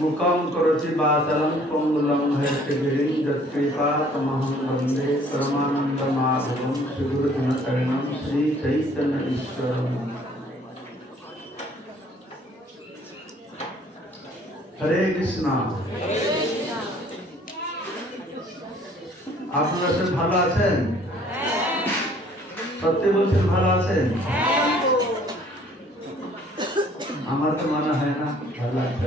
मुखं करोति वाचालं पंगुलं हयग्रीवं यत्कृपातमहं वन्दे परमानन्दमाधवं श्रीगुरुदिनकरणं श्रीचैतन्य ईश्वरम्। हरे कृष्णा। আপনারা সব ভালো আছেন? সত্যি বলছেন ভালো আছেন? আমার তো মনে হয় না ভালো আছে।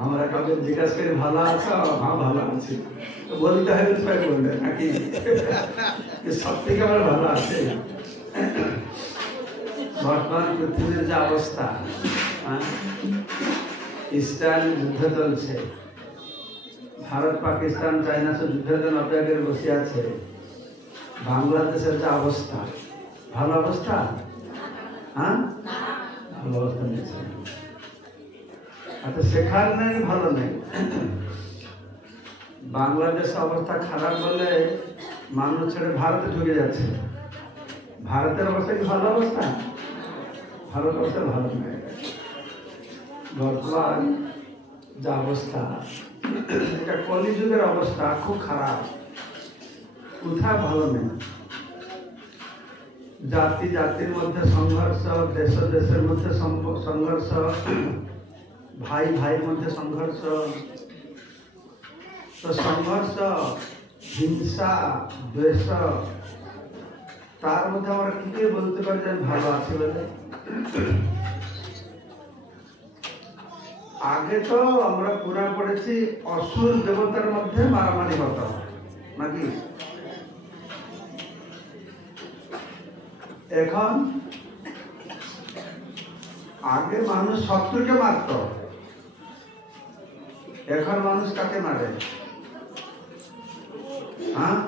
আমরা কাউকে জিজ্ঞাসা করে ভালো আছো? হ্যাঁ ভালো আছি। বলতে হয় সবাই বলবে নাকি সব থেকে আমার ভালো আছে। বর্তমান পৃথিবীর যে অবস্থা, ইসরায়েল যুদ্ধ চলছে, ভারত পাকিস্তান চায়না সব যুদ্ধের জন্য অপেক্ষা করে বসে আছে। বাংলাদেশের যে অবস্থা, ভালো অবস্থা? হ্যাঁ ভালো অবস্থা নিয়েছে। আচ্ছা শেখার নেই, ভালো নেই। বাংলাদেশের অবস্থা খারাপ বলে মানুষ ছেড়ে ভারতে ঢুকে যাচ্ছে। ভারতের অবস্থা কি ভালো অবস্থা? ভারত অবস্থা ভালো নেই। বর্তমান যে অবস্থা, এটা কলিযুগের অবস্থা, খুব খারাপ, কোথাও ভালো নেই। জাতি জাতির মধ্যে সংঘর্ষ, দেশ দেশের মধ্যে সংঘর্ষ, ভাই ভাইয়ের মধ্যে সংঘর্ষ। তো সংঘর্ষ, হিংসা, দ্বেষ, তার মধ্যে আমরা কি করে বলতে পারি যে ভালো আছে বলে? আগে তো আমরা পুরা পড়েছি অসুর দেবতার মধ্যে মারামারি হতো নাকি? এখন আগে মানুষ শত্রুকে মারত, এখন মানুষ কাকে মারে? হ্যাঁ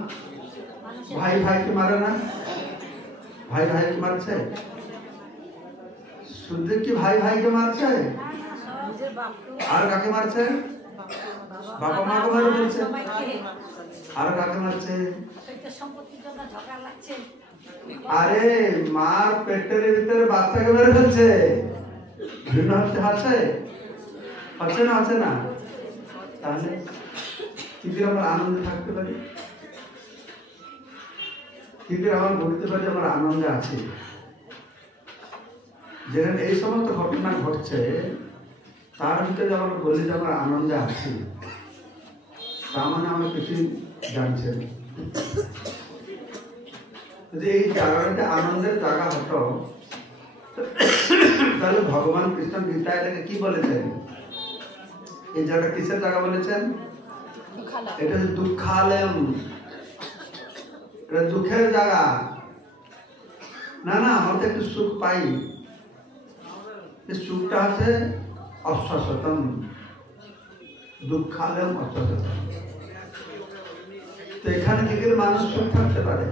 ভাই ভাইকে মারে না? ভাই ভাইকে মারছে? শুধু কি ভাই ভাইকে মারছে? আর কাকে মারছে? বাবা মাকে মারে বলছে। আর কাকে মারছে? আরে মার পেটের ভিতরে বাচ্চাকে মেরে ফেলছে। ঘৃণা হচ্ছে, আছে হচ্ছে না? আছে না? তাহলে কি করে আমরা আনন্দে থাকতে পারি? কি করে আমরা বলতে পারি আমরা আনন্দে আছি? যেখানে এই সমস্ত ঘটনা ঘটছে তার ভিতরে আমরা বলি যে আমরা আনন্দে আছি, তার মানে আমরা কিছুই জানছি না। যদি এই জায়গাটা আনন্দের জায়গা হতো তাহলে ভগবান কৃষ্ণ গীতা এটাকে কি বলেছেন? এই জায়গা কিসের জায়গা বলেছেন? এটা হচ্ছে দুঃখালয়ম, এটা দুঃখের জায়গা। না না, আমরা তো একটু সুখ পাই। সুখটা আছে অশ্বশতম, দুঃখালয়ম অশ্বশতম। তো এখানে কি করে মানুষ সুখ থাকতে পারে?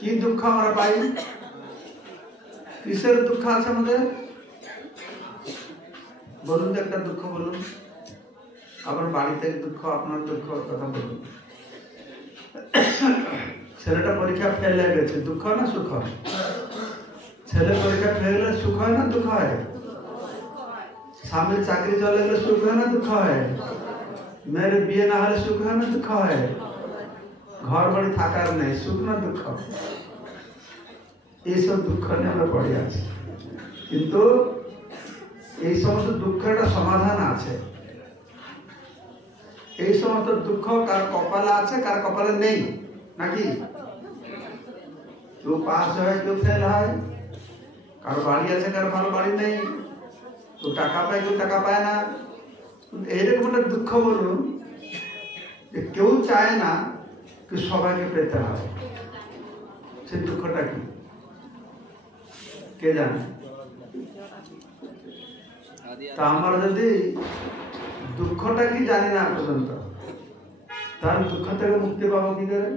কি দুঃখ আমরা পাই? কিসের দুঃখ আছে আমাদের? বলুন তো একটা দুঃখ বলুন। আবার বাড়িতে দুঃখ, আপনার দুঃখ কথা বলুন। ছেলেটা পরীক্ষা ফেল হয়ে গেছে, দুঃখ না সুখ? ছেলে পরীক্ষা ফেল হলে সুখ হয় না দুঃখ হয়? স্বামীর চাকরি চলে গেলে সুখ হয় না দুঃখ হয়? মেয়ের বিয়ে না হলে সুখ হয় না দুঃখ হয়? ঘর বাড়ি থাকার নেই, সুখ না দুঃখ? এইসব দুঃখ নিয়ে আমরা পড়ে আছি। কিন্তু এই সমস্ত দুঃখের সমাধান আছে। এই সমস্ত দুঃখ কার কপালে আছে, কার কপালে নেই নাকি? কেউ পাস হয়, কেউ ফেল হয়, কারো বাড়ি আছে, কারো ভালো বাড়ি নেই, কেউ টাকা পায়, কেউ টাকা পায় না। এইরকম একটা দুঃখ বলুন যে কেউ চায় না কি সবাইকে পেতে হয়। সেই দুঃখটা কি? কে জানে? তা আমরা যদি দুঃখটা কি জানি না পর্যন্ত, তার দুঃখ থেকে মুক্তি পাবো কি করে?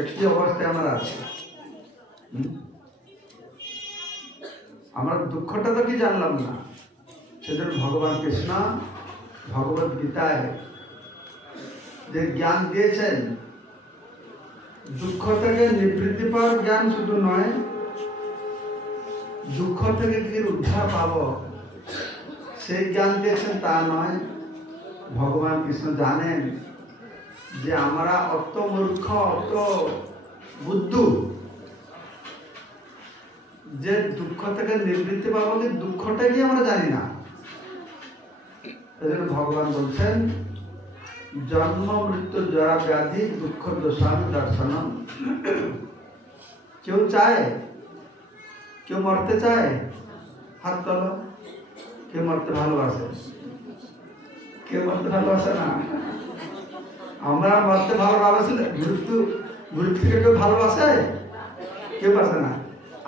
একটি অবস্থায় আমরা আছি, আমরা দুঃখটা তো কি জানলাম না। সেজন্য ভগবান কৃষ্ণ ভগবত গীতায় যে জ্ঞান দিয়েছেন, দুঃখ থেকে নিবৃত্তি পাওয়ার জ্ঞান শুধু নয়, দুঃখ থেকে কি উদ্ধার পাবো সেই জ্ঞান দিয়েছেন তা নয়। ভগবান কৃষ্ণ জানেন যে আমরা অত মূর্খ, অত বুদ্ধু যে দুঃখ থেকে নিবৃত্তি পাবো, কি দুঃখটা কি আমরা জানি না। এজন্য ভগবান বলছেন জন্ম মৃত্যু জরা ব্যাধি দুঃখ দোষামি দর্শনম। কেউ চায়, কেউ মরতে চায়? হাত তোলো। কেউ মরতে ভালোবাসে? কেউ মরতে ভালোবাসে না। আমরা মরতে ভালোবাসলে মৃত্যুকে কেউ ভালোবাসে? কেউ বাসে না।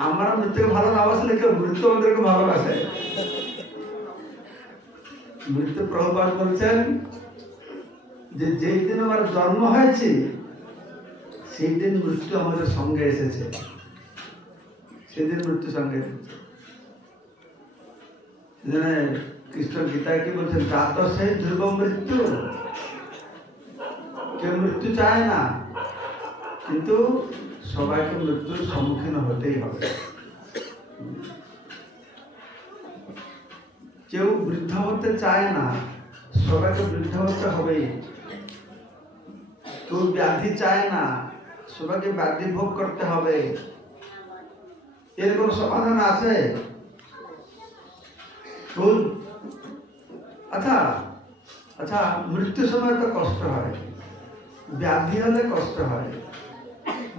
আমরা মৃত্যুকে ভালো না বাসলে কেউ মৃত্যু আমাদেরকে ভালোবাসে? মৃত্যু প্রভুপাদ বলছেন যে যেই দিন আমার জন্ম হয়েছে সেই দিন মৃত্যু আমাদের সঙ্গে এসেছে, সেদিন মৃত্যু সঙ্গে এসেছে। কৃষ্ণ গীতায় কি বলছেন? জাত সেই ধ্রুব মৃত্যু। কেউ মৃত্যু চায় না, কিন্তু সবাইকে মৃত্যুর সম্মুখীন হতেই হবে। কেউ বৃদ্ধ হতে চায় না, সবাইকে বৃদ্ধ হতে হবেই। কেউ ব্যাধি চায় না, সবাইকে ব্যাধি ভোগ করতে হবে। এর কোন সমাধান আছে? আচ্ছা, মৃত্যুর সময় তো কষ্ট হয়, ব্যাধি হলে কষ্ট হয়,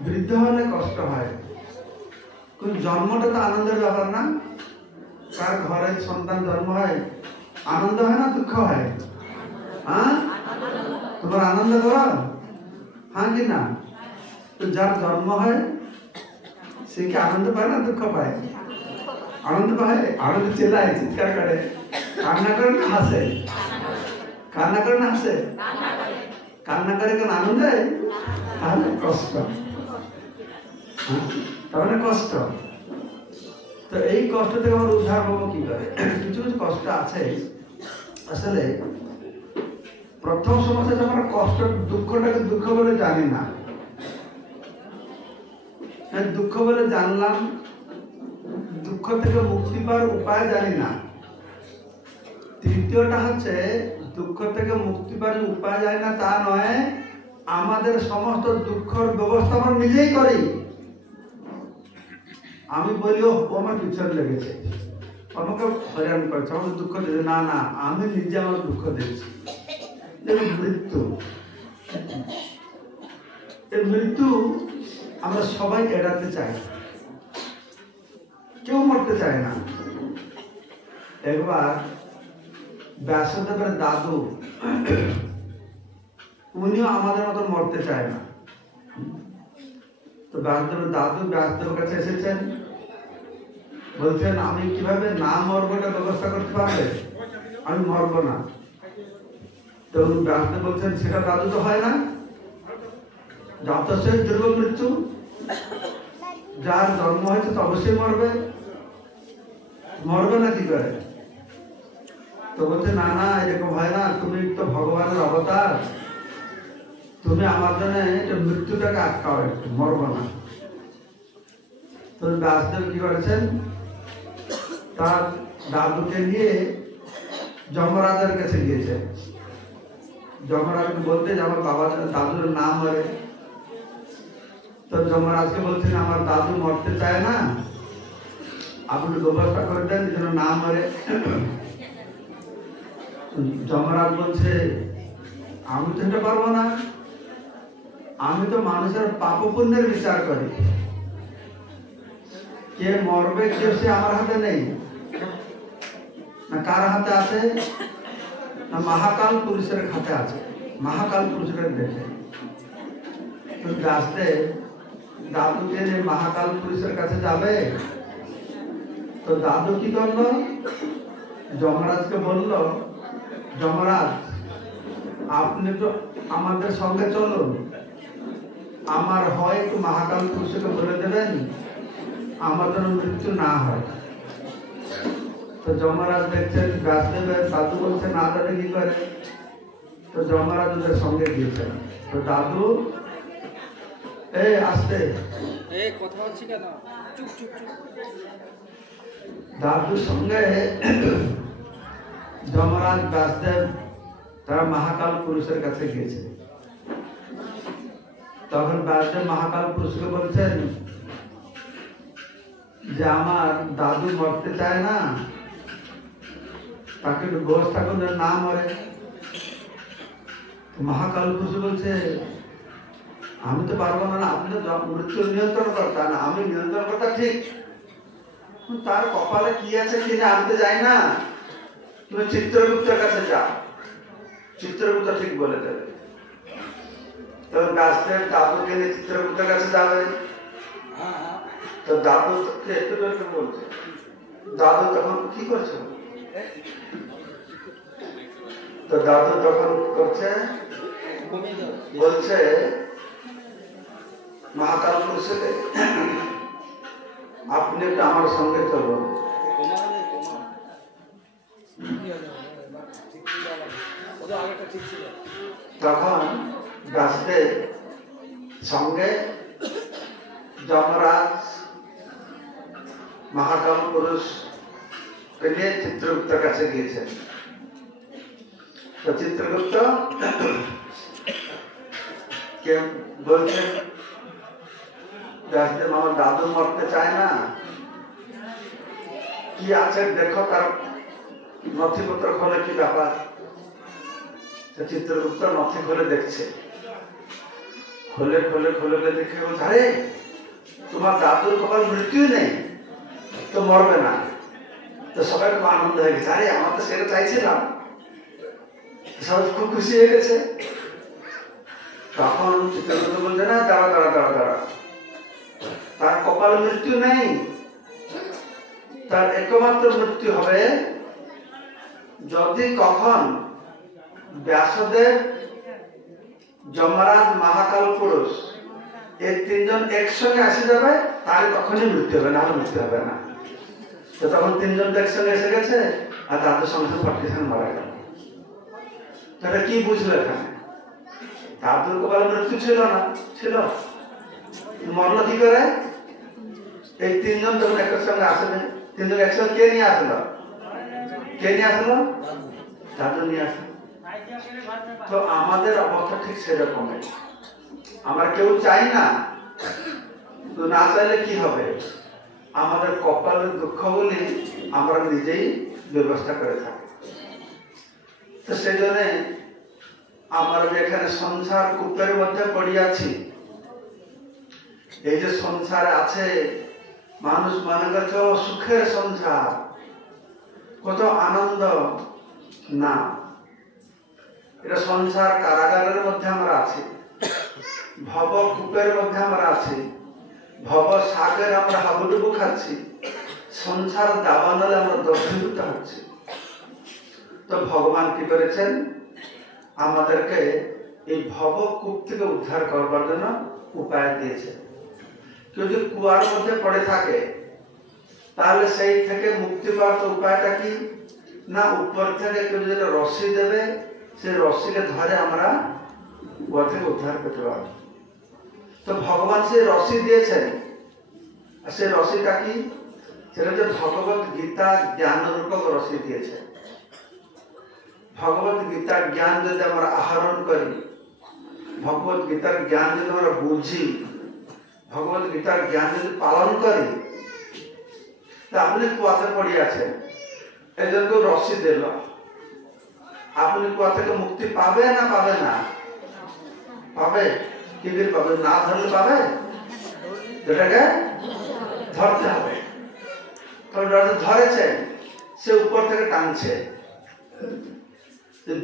বৃদ্ধ হলে কষ্ট হয়, কোন জন্মটা তো আনন্দের ব্যাপার না? কার ঘরে সন্তান জন্ম হয় আনন্দ হয় না দুঃখ হয়? হ্যাঁ, তোমার আনন্দ করো? হ্যাঁ কি না? তো যার জন্ম হয় সে কি আনন্দ পায় না দুঃখ পায়? আনন্দ পায়। আনন্দ চেলায়, চিৎকার করে, কান্না করে না হাসে? কান্না করে না হাসে? কান্না করে কেন আনন্দে? তাহলে কষ্ট, তাহলে কষ্ট। তো এই কষ্ট থেকে আমরা উদ্ধার পাবো কি করে? কিছু কিছু কষ্ট আছে। আসলে প্রথম সমস্যা যে আমরা কষ্ট, দুঃখটাকে দুঃখ বলে জানি না। দুঃখ বলে জানলাম, দুঃখ থেকে মুক্তি পাওয়ার উপায় জানি না। তৃতীয়টা হচ্ছে দুঃখ থেকে মুক্তি পাওয়ার উপায় জানি না তা নয়, আমাদের সমস্ত দুঃখের ব্যবস্থা আমরা নিজেই করি। আমি বলি ও আমার পিছনে লেগেছে, আমাকে হয়রান করছে, আমাকে দুঃখ দিচ্ছে। না না, আমি নিজে আমার দুঃখ দিচ্ছি। মৃত্যু, এই মৃত্যু আমরা সবাই এড়াতে চাই, কেউ মরতে চায় না। একবার ব্যাসদেবের দাদু, উনিও আমাদের মতো মরতে চায় না। তো ব্যাসদেবের দাদু ব্যাসদেবের কাছে এসেছেন, বলছেন আমি কিভাবে না মরবো এটা ব্যবস্থা করতে পারবে? আমি মরবো না। তো ব্যাসদেব বলছেন সেটা দাদু তো হয় না, যত শেষ ধ্রুব মৃত্যু, যার জন্ম হয়েছে তো অবশ্যই মরবে, মরবে না কি করে? তো বলছে না না, এরকম হয় না, তুমি তো ভগবানের অবতার, তুমি আমার জন্য মৃত্যুটাকে আটকাও, একটু মরবো না। তো ব্যাসদেব কি করেছেন, তার দাদুকে নিয়ে যমরাজের কাছে গিয়েছে। যমরাজকে বলতে যে আমার বাবা দাদুর নাম মরে। তো যমরাজকে বলছেন আমার দাদু মরতে চায় না, আপনি ব্যবস্থা করে দেন যেন না মরে। যমরাজ বলছে আমি তো এটা পারবো না, আমি তো মানুষের পাপ পুণ্যের বিচার করি, কে মরবে কেউ সে আমার হাতে নেই। না কার হাতে আছে? না মহাকাল পুরুষের হাতে আছে, মহাকাল পুরুষের দেখে। তো ব্যাসদেব দাদুকে নিয়ে মহাকাল পুরুষের কাছে যাবে। তো দাদু কি করলো, যমরাজকে বলল, যমরাজ আপনি তো আমাদের সঙ্গে চলুন, আমার হয় একটু মহাকাল পুরুষকে বলে দেবেন আমাদের মৃত্যু না হয়। তো যমরাজ দেখছেন ব্যাসদেবের দাদু বলছে না যাবে কি করে। তো যমরাজ ওদের সঙ্গে গিয়েছেন। তো দাদু আসতে কথা হচ্ছে কেন, চুপ চুপ চুপ। দাদুর সঙ্গে যমরাজ ব্যাসদেব তারা মহাকাল পুরুষের কাছে গিয়েছে। তখন ব্যাসদেব মহাকাল পুরুষকে বলছেন যে আমার দাদু মরতে চায় না, তাকে একটু ব্যবস্থা করলে না মরে। মহাকাল পুরুষ বলছে আমি তো পারবো না, আপনি তো মৃত্যু নিয়ন্ত্রণ করতে না, আমি নিয়ন্ত্রণ করতে ঠিক, তার কপালে কি আছে কিনা আমি তো যাই না, তুমি চিত্রগুপ্তের কাছে যাও, চিত্রগুপ্ত ঠিক বলে দেবে। তখন ব্যাসদেব দাদুকে নিয়ে চিত্রগুপ্তের কাছে যাবে। তো দাদু একটু বলছে, দাদু তখন কি করছো? তো দাদু তখন করছে, বলছে মহাকাল পুরুষকে আপনি একটু আমার সঙ্গে চলুন। তখন ব্যাসদেব সঙ্গে যমরাজ মহাকাল পুরুষ নিয়ে চিত্রগুপ্তের কাছে গিয়েছেন। তো চিত্রগুপ্ত কে বলছেন ব্যাসদেব আমার দাদু মরতে চায় না, কি আছে দেখো, তার নথিপত্র খোলে, কি ব্যাপার। চিত্রগুপ্ত নথি খুলে দেখছে, খুলে খুলে খুলে দেখে বলছে আরে তোমার দাদুর কপাল মৃত্যু নেই, তো মরবে না। তো সবাই খুব আনন্দ হয়ে গেছে, আরে আমার তো সেটা চাইছিলাম, সবাই খুব খুশি হয়ে গেছে। তখন চিত্রগুপ্ত বলছে না দাঁড়া দাঁড়া দাঁড়া দাঁড়া, তার কপাল মৃত্যু নেই, তার একমাত্র মৃত্যু হবে যদি কখন ব্যাসদেব যমরাজ মহাকাল পুরুষ এই তিনজন একসঙ্গে আসে যাবে, তার তখনই মৃত্যু হবে, না মৃত্যু হবে না। তো তখন তিনজন তো একসঙ্গে এসে গেছে, আর তাদের সঙ্গে সঙ্গে পার্টিশন মারা গেল। এটা কি বুঝলো এখানে? দাদুর কপালে মৃত্যু ছিল না, ছিল, মরল কি করে? এই তিনজন যখন একের সঙ্গে আসবে, তিনজন একসঙ্গে কে নিয়ে আসলো? কে নিয়ে আসলো? দাদু নিয়ে আসলো। তো আমাদের অবস্থা ঠিক সেরকমই, আমরা কেউ চাই না, তো না চাইলে কি হবে? আমাদের কপালের দুঃখ বলি আমরা নিজেই ব্যবস্থা করে থাকি। তো সেই জন্য আমরা যেখানে সংসার কূপের মধ্যে পড়িয়াছি, এই যে সংসার আছে, মানুষ মনে করছে সুখের সংসার, কত আনন্দ, না, এটা সংসার কারাগারের মধ্যে আমরা আছি, ভব কূপের মধ্যে আমরা আছি, ভব সাগরে আমরা হাবুডুবু খাচ্ছি, সংসার দাবানলে আমরা দগ্ধীভূত হচ্ছি। তো ভগবান কি করেছেন? আমাদেরকে এই ভবকূপ থেকে উদ্ধার করবার জন্য উপায় দিয়েছে। কেউ যদি কুয়ার মধ্যে পড়ে থাকে তাহলে সেই থেকে মুক্তি পাওয়ার উপায়টা কি না, উপর থেকে কেউ যদি রশি দেবে, সেই রশিকে ধরে আমরা কুয়া থেকে উদ্ধার করতে পারবো। তো ভগবান সেই রশি দিয়েছেন, আর সেই রশিটা কি? সেটা যে ভগবত গীতা জ্ঞান রূপক রশি দিয়েছে। ভগবত গীতার জ্ঞান যদি আমরা আহরণ করি, ভগবত গীতার জ্ঞান যদি আমরা বুঝি, ভগবত গীতার জ্ঞান যদি পালন করি, তা আপনি কুয়াতে পড়ে আছেন, এই জন্য রশি দিল, আপনি কুয়া থেকে মুক্তি পাবে না পাবে না? পাবে। কি করে পাবে? না ধরলে পাবে? এটাকে ধরতে হবে। ধরেছে, সে উপর থেকে টানছে,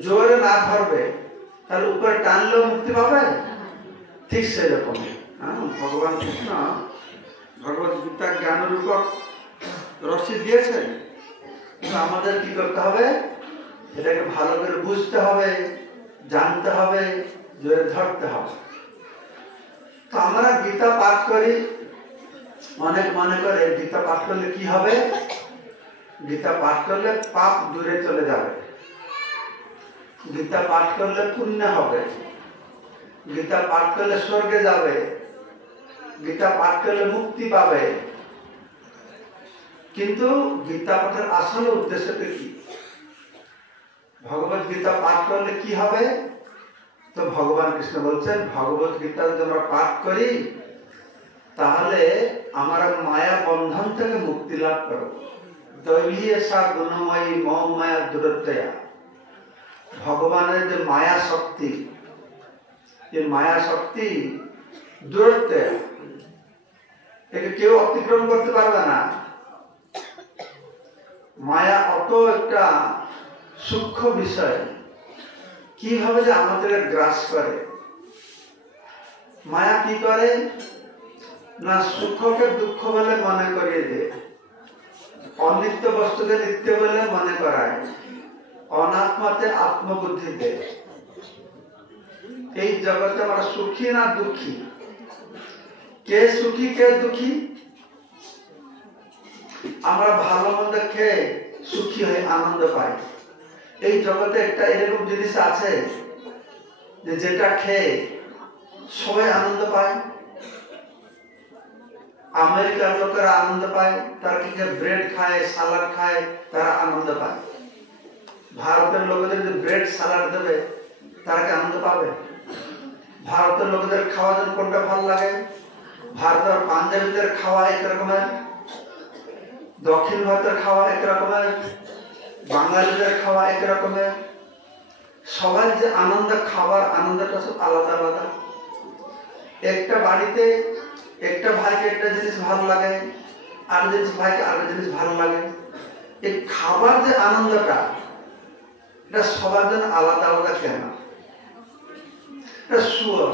জোরে না ধরবে তাহলে উপরে টানলেও মুক্তি পাবে। ঠিক সেরকম ভগবান কৃষ্ণ ভগবত গীতা জ্ঞানের উপর রশ্মি দিয়েছেন, কিন্তু আমাদের কি করতে হবে? এটাকে ভালো করে বুঝতে হবে, জানতে হবে, জোরে ধরতে হবে। তো আমরা গীতা পাঠ করি, অনেক মনে করে গীতা পাঠ করলে কি হবে? গীতা পাঠ করলে পাপ দূরে চলে যাবে, গীতা পাঠ করলে পুণ্য হবে, গীতা পাঠ করলে স্বর্গে যাবে, গীতা পাঠ করলে মুক্তি পাবে। কিন্তু গীতা পাঠের আসল উদ্দেশ্যটা কি? ভগবত গীতা পাঠ করলে কি হবে? তো ভগবান কৃষ্ণ বলছেন, ভগবত গীতা যদি আমরা পাঠ করি তাহলে আমরা মায়া বন্ধন থেকে মুক্তি লাভ করব। দৈবীয় সা গুণময়ী মম মায়া দূরত্বয়া। ভগবানের যে মায়া শক্তি, এই মায়া শক্তি দূরত্বয়া, একে কেউ অতিক্রম করতে পারবে না। মায়া অত একটা সূক্ষ্ম বিষয়, কিভাবে যে আমাদের গ্রাস করে। মায়া কি করে না, সুখকে দুঃখ বলে মনে করিয়ে দেয়, অনিত্য বস্তুকে নিত্য বলে মনে করায়, অনাত্মাতে আত্মবুদ্ধি দেয়। এই জগতে আমরা সুখী না দুঃখী? কে সুখী কে দুঃখী? আমরা ভালো মন্দ খেয়ে সুখী হয়ে আনন্দ পাই। এই জগতে একটা এরকম জিনিস আছে যে যেটা খেয়ে সবাই আনন্দ পায়। আমেরিকার লোকেরা আনন্দ পায়, তারা কি ব্রেড খায়, সালাড খায়, তারা আনন্দ পায়। ভারতের লোকেদের যদি ব্রেড সালাড দেবে তারা কি আনন্দ পাবে? ভারতের লোকেদের খাওয়া জন্য কোনটা ভালো লাগে? ভারতের পাঞ্জাবিদের খাওয়া এক রকমের, দক্ষিণ ভারতের খাওয়া এক রকমের, বাঙালিদের খাওয়া এক রকমের। সবাই যে আনন্দ, খাবার আনন্দটা সব আলাদা আলাদা। একটা বাড়িতে একটা ভাইকে একটা জিনিস ভালো লাগে, আর জিনিস ভাইকে আরেকটা জিনিস ভালো লাগে। এই খাবার যে আনন্দটা, এটা সবার জন্য আলাদা আলাদা। কেন? শুয়োর,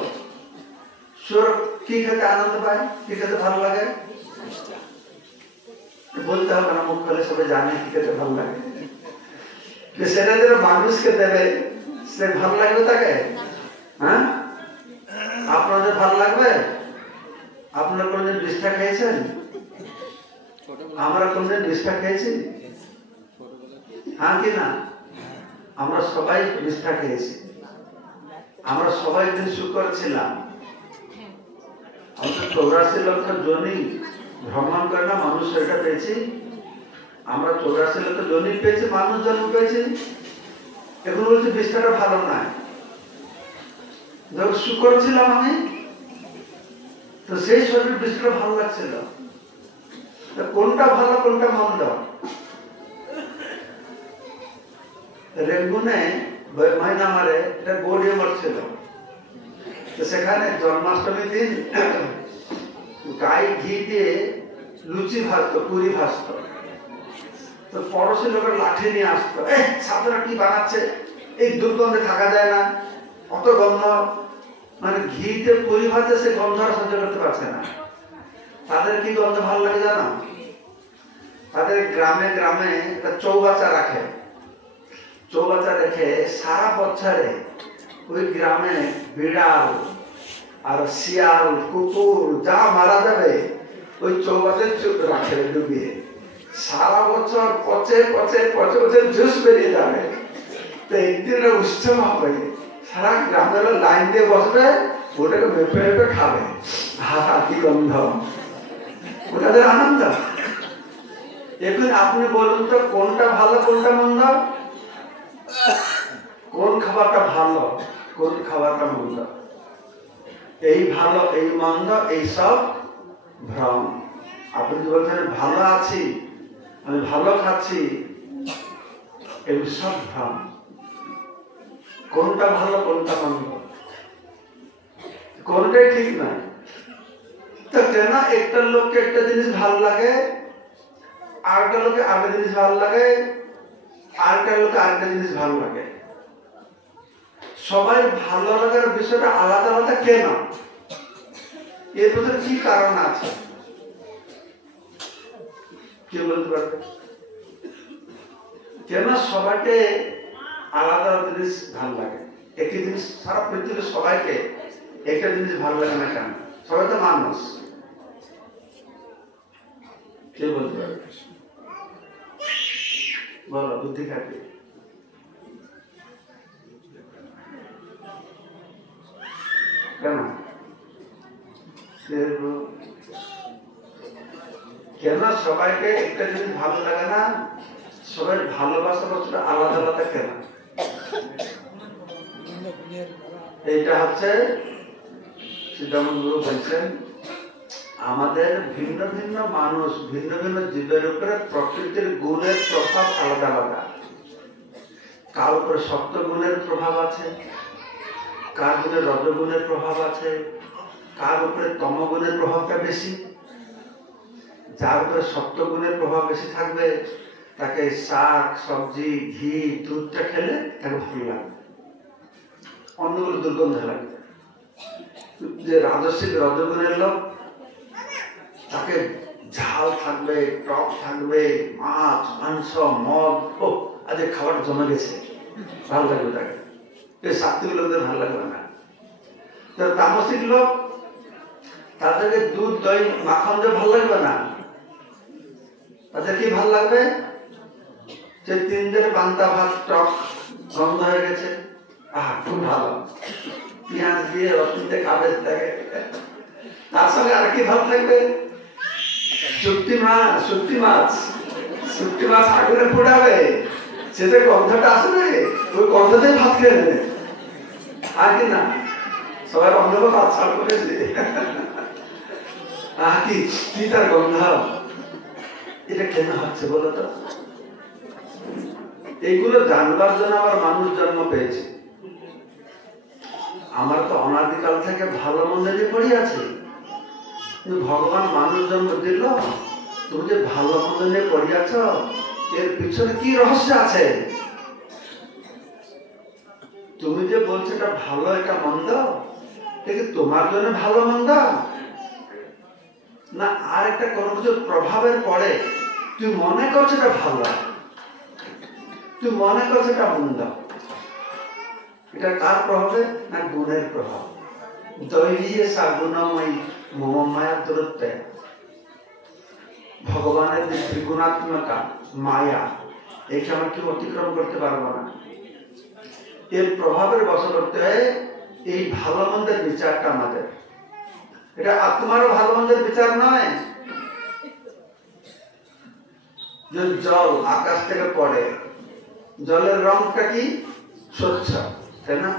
শুয়োর কি খেতে আনন্দ পায়, কি খেতে ভালো লাগে? বলতে হবে না, মুখ খুলে সবাই জানে কি খেতে ভালো লাগে। সেটা যেন মানুষকে দেবে, সে ভালো লাগবে তাকে? হ্যাঁ, আপনাদের ভালো লাগবে? আপনারা কোনদিন বিষ্ঠা খেয়েছেন? আমরা কোনদিন বিষ্ঠা খেয়েছি? হ্যাঁ কি না? আমরা সবাই বিষ্ঠা খেয়েছি। আমরা সবাই দিন শুকর ছিলাম। আমরা 84 লক্ষ জনি ভ্রমণ করে না মানুষ সেটা পেয়েছি। আমরা 84 লক্ষ জনি পেয়েছি, মানুষ জন্ম পেয়েছি। এখন বলছি বিষ্ঠাটা ভালো নয়। যখন শুকর ছিলাম আমি, তো সেই শরীর বিষ্ঠাটা ভালো লাগছিল। কোনটা ভালো কোনটা মন্দ? রেঙ্গুনে মাইনামারে এটা গৌরীয়মঠ ছিল। তো সেখানে জন্মাষ্টমীর দিন গাই ঘি দিয়ে লুচি ভাজত, পুরি ভাজত। তো পড়োশি লোকের লাঠি নিয়ে আসতো, ছাত্ররা কি বানাচ্ছে, এই দুর্গন্ধে থাকা যায় না, অত গন্ধ। মানে ঘিতে পুরি ভাজে, সে গন্ধ সহ্য করতে পারছে না। তাদের কি গন্ধ ভালো লাগে জানো? তাদের গ্রামে গ্রামে একটা চৌবাচ্চা রাখে। চৌবাচ্চা রেখে সারা বছরে ওই গ্রামে বিড়াল আর শিয়াল, কুকুর যা মারা যাবে ওই চৌবাচ্চায় চুপ রাখে ডুবিয়ে। সারা বছর পচে পচে পচে পচে জুস বেরিয়ে যাবে। তো একদিন উৎসব হবে, সারা গ্রামের লাইন দিয়ে বসবে, ওটাকে মেপে মেপে খাবে। হা কি গন্ধ, ওটাদের আনন্দ। এখন আপনি বলুন তো কোনটা ভালো কোনটা মন্দ? কোন খাবারটা ভালো কোন খাবারটা মন্দ? এই ভালো এই মন্দ এই সব ভ্রম। আপনি বলছেন ভালো আছি, আমি ভালো খাচ্ছি, এই সব ভ্রম। কোনটা ভালো কোনটা মন্দ কোনটাই ঠিক না। তো কেন একটা লোককে একটা জিনিস ভালো লাগে, আরেকটা লোককে আরেকটা জিনিস ভালো লাগে, আরেকটা লোককে আরেকটা জিনিস ভালো লাগে? সবাই ভালো লাগার বিষয়টা আলাদা আলাদা কেন? এর ভিতরে কি কারণ আছে কে বলতে পারবে? কেন সবাইকে আলাদা আলাদা জিনিস ভালো লাগে? একই জিনিস সারা পৃথিবীর সবাইকে একটা জিনিস ভালো লাগে না কেন? সবাই তো মানুষ। কে বলতে পারবে? বলো, বুদ্ধি খাটে। কেন কেন সবাইকে একটা জিনিস ভালো লাগে না? সবাই ভালোবাসা বস্তুটা আলাদা আলাদা কেন? এইটা হচ্ছে সিদ্ধান্ত বলছেন আমাদের ভিন্ন ভিন্ন মানুষ, ভিন্ন ভিন্ন জীবের উপরে প্রকৃতির গুণের প্রভাব আলাদা আলাদা। কার উপরে সপ্ত গুণের প্রভাব আছে, কার উপরে রজগুণের প্রভাব আছে, কার উপরে তমগুণের প্রভাবটা বেশি। যার উপরে সপ্ত গুণের প্রভাব বেশি থাকবে তাকে শাক সবজি ঘি দুধটা খেলে তাকে ভালো লাগবে, অন্যগুলো দুর্গন্ধ লাগবে। যে রাজস্বিক রজগুণের লোক তাকে ঝাল থাকবে, টক থাকবে, মাছ মাংস মদ, ও আজ খাবার জমে গেছে, ভালো লাগবে তাকে। এই সাত্বিক লোকদের ভালো লাগবে না। তামসিক লোক তাদেরকে দুধ দই মাখন দিয়ে ভালো লাগবে না। তাদের কি ভালো লাগবে? যে 3 দিন পান্তা ভাত টক গন্ধ হয়ে গেছে, আহ খুব ভালো, পেঁয়াজ দিয়ে রসুন দিয়ে খাবে, তার সঙ্গে আর কি ভালো থাকবে? শুটকি মাছ আগুনে পোড়াবে, সেটা গন্ধটা আসবে, ওই গন্ধতে ভাত খেয়ে নেবে। আর কি না সবাই গন্ধ ভাত ছাড় করেছে, কি তার গন্ধ। এটা কেন হচ্ছে বলো তো? এইগুলো জানবার জন্য আবার মানুষ জন্ম পেয়েছে। আমার তো অনাদিকাল থেকে ভালো মন্দ নিয়ে পড়ে আছে, কিন্তু ভগবান মানুষ জন্ম দিল। তুমি যে ভালো মন্দ নিয়ে পড়ে আছ, এর পিছনে কি রহস্য আছে? তুমি যে বলছো এটা ভালো এটা মন্দ, এটা কি তোমার জন্য ভালো মন্দ, না আর একটা কোনো কিছু প্রভাবের পরে তুই মনে করছো এটা ভালো, তুই মনে করছো এটা মন্দ? এটা কার প্রভাবে? না গুণের প্রভাব। দৈবীয় গুণময়ী মম মায়া দূরত্ব। ভগবানের যে ত্রিগুণাত্মকা মায়া, একে আমরা কি অতিক্রম করতে পারবো না। এর প্রভাবের বশবর্তী হয়ে এই ভালো মন্দের বিচারটা আমাদের, এটা আত্মারও ভালো মন্দের বিচার নয়। যে জল আকাশ থেকে পড়ে, জলের রংটা কি? স্বচ্ছ, তাই না?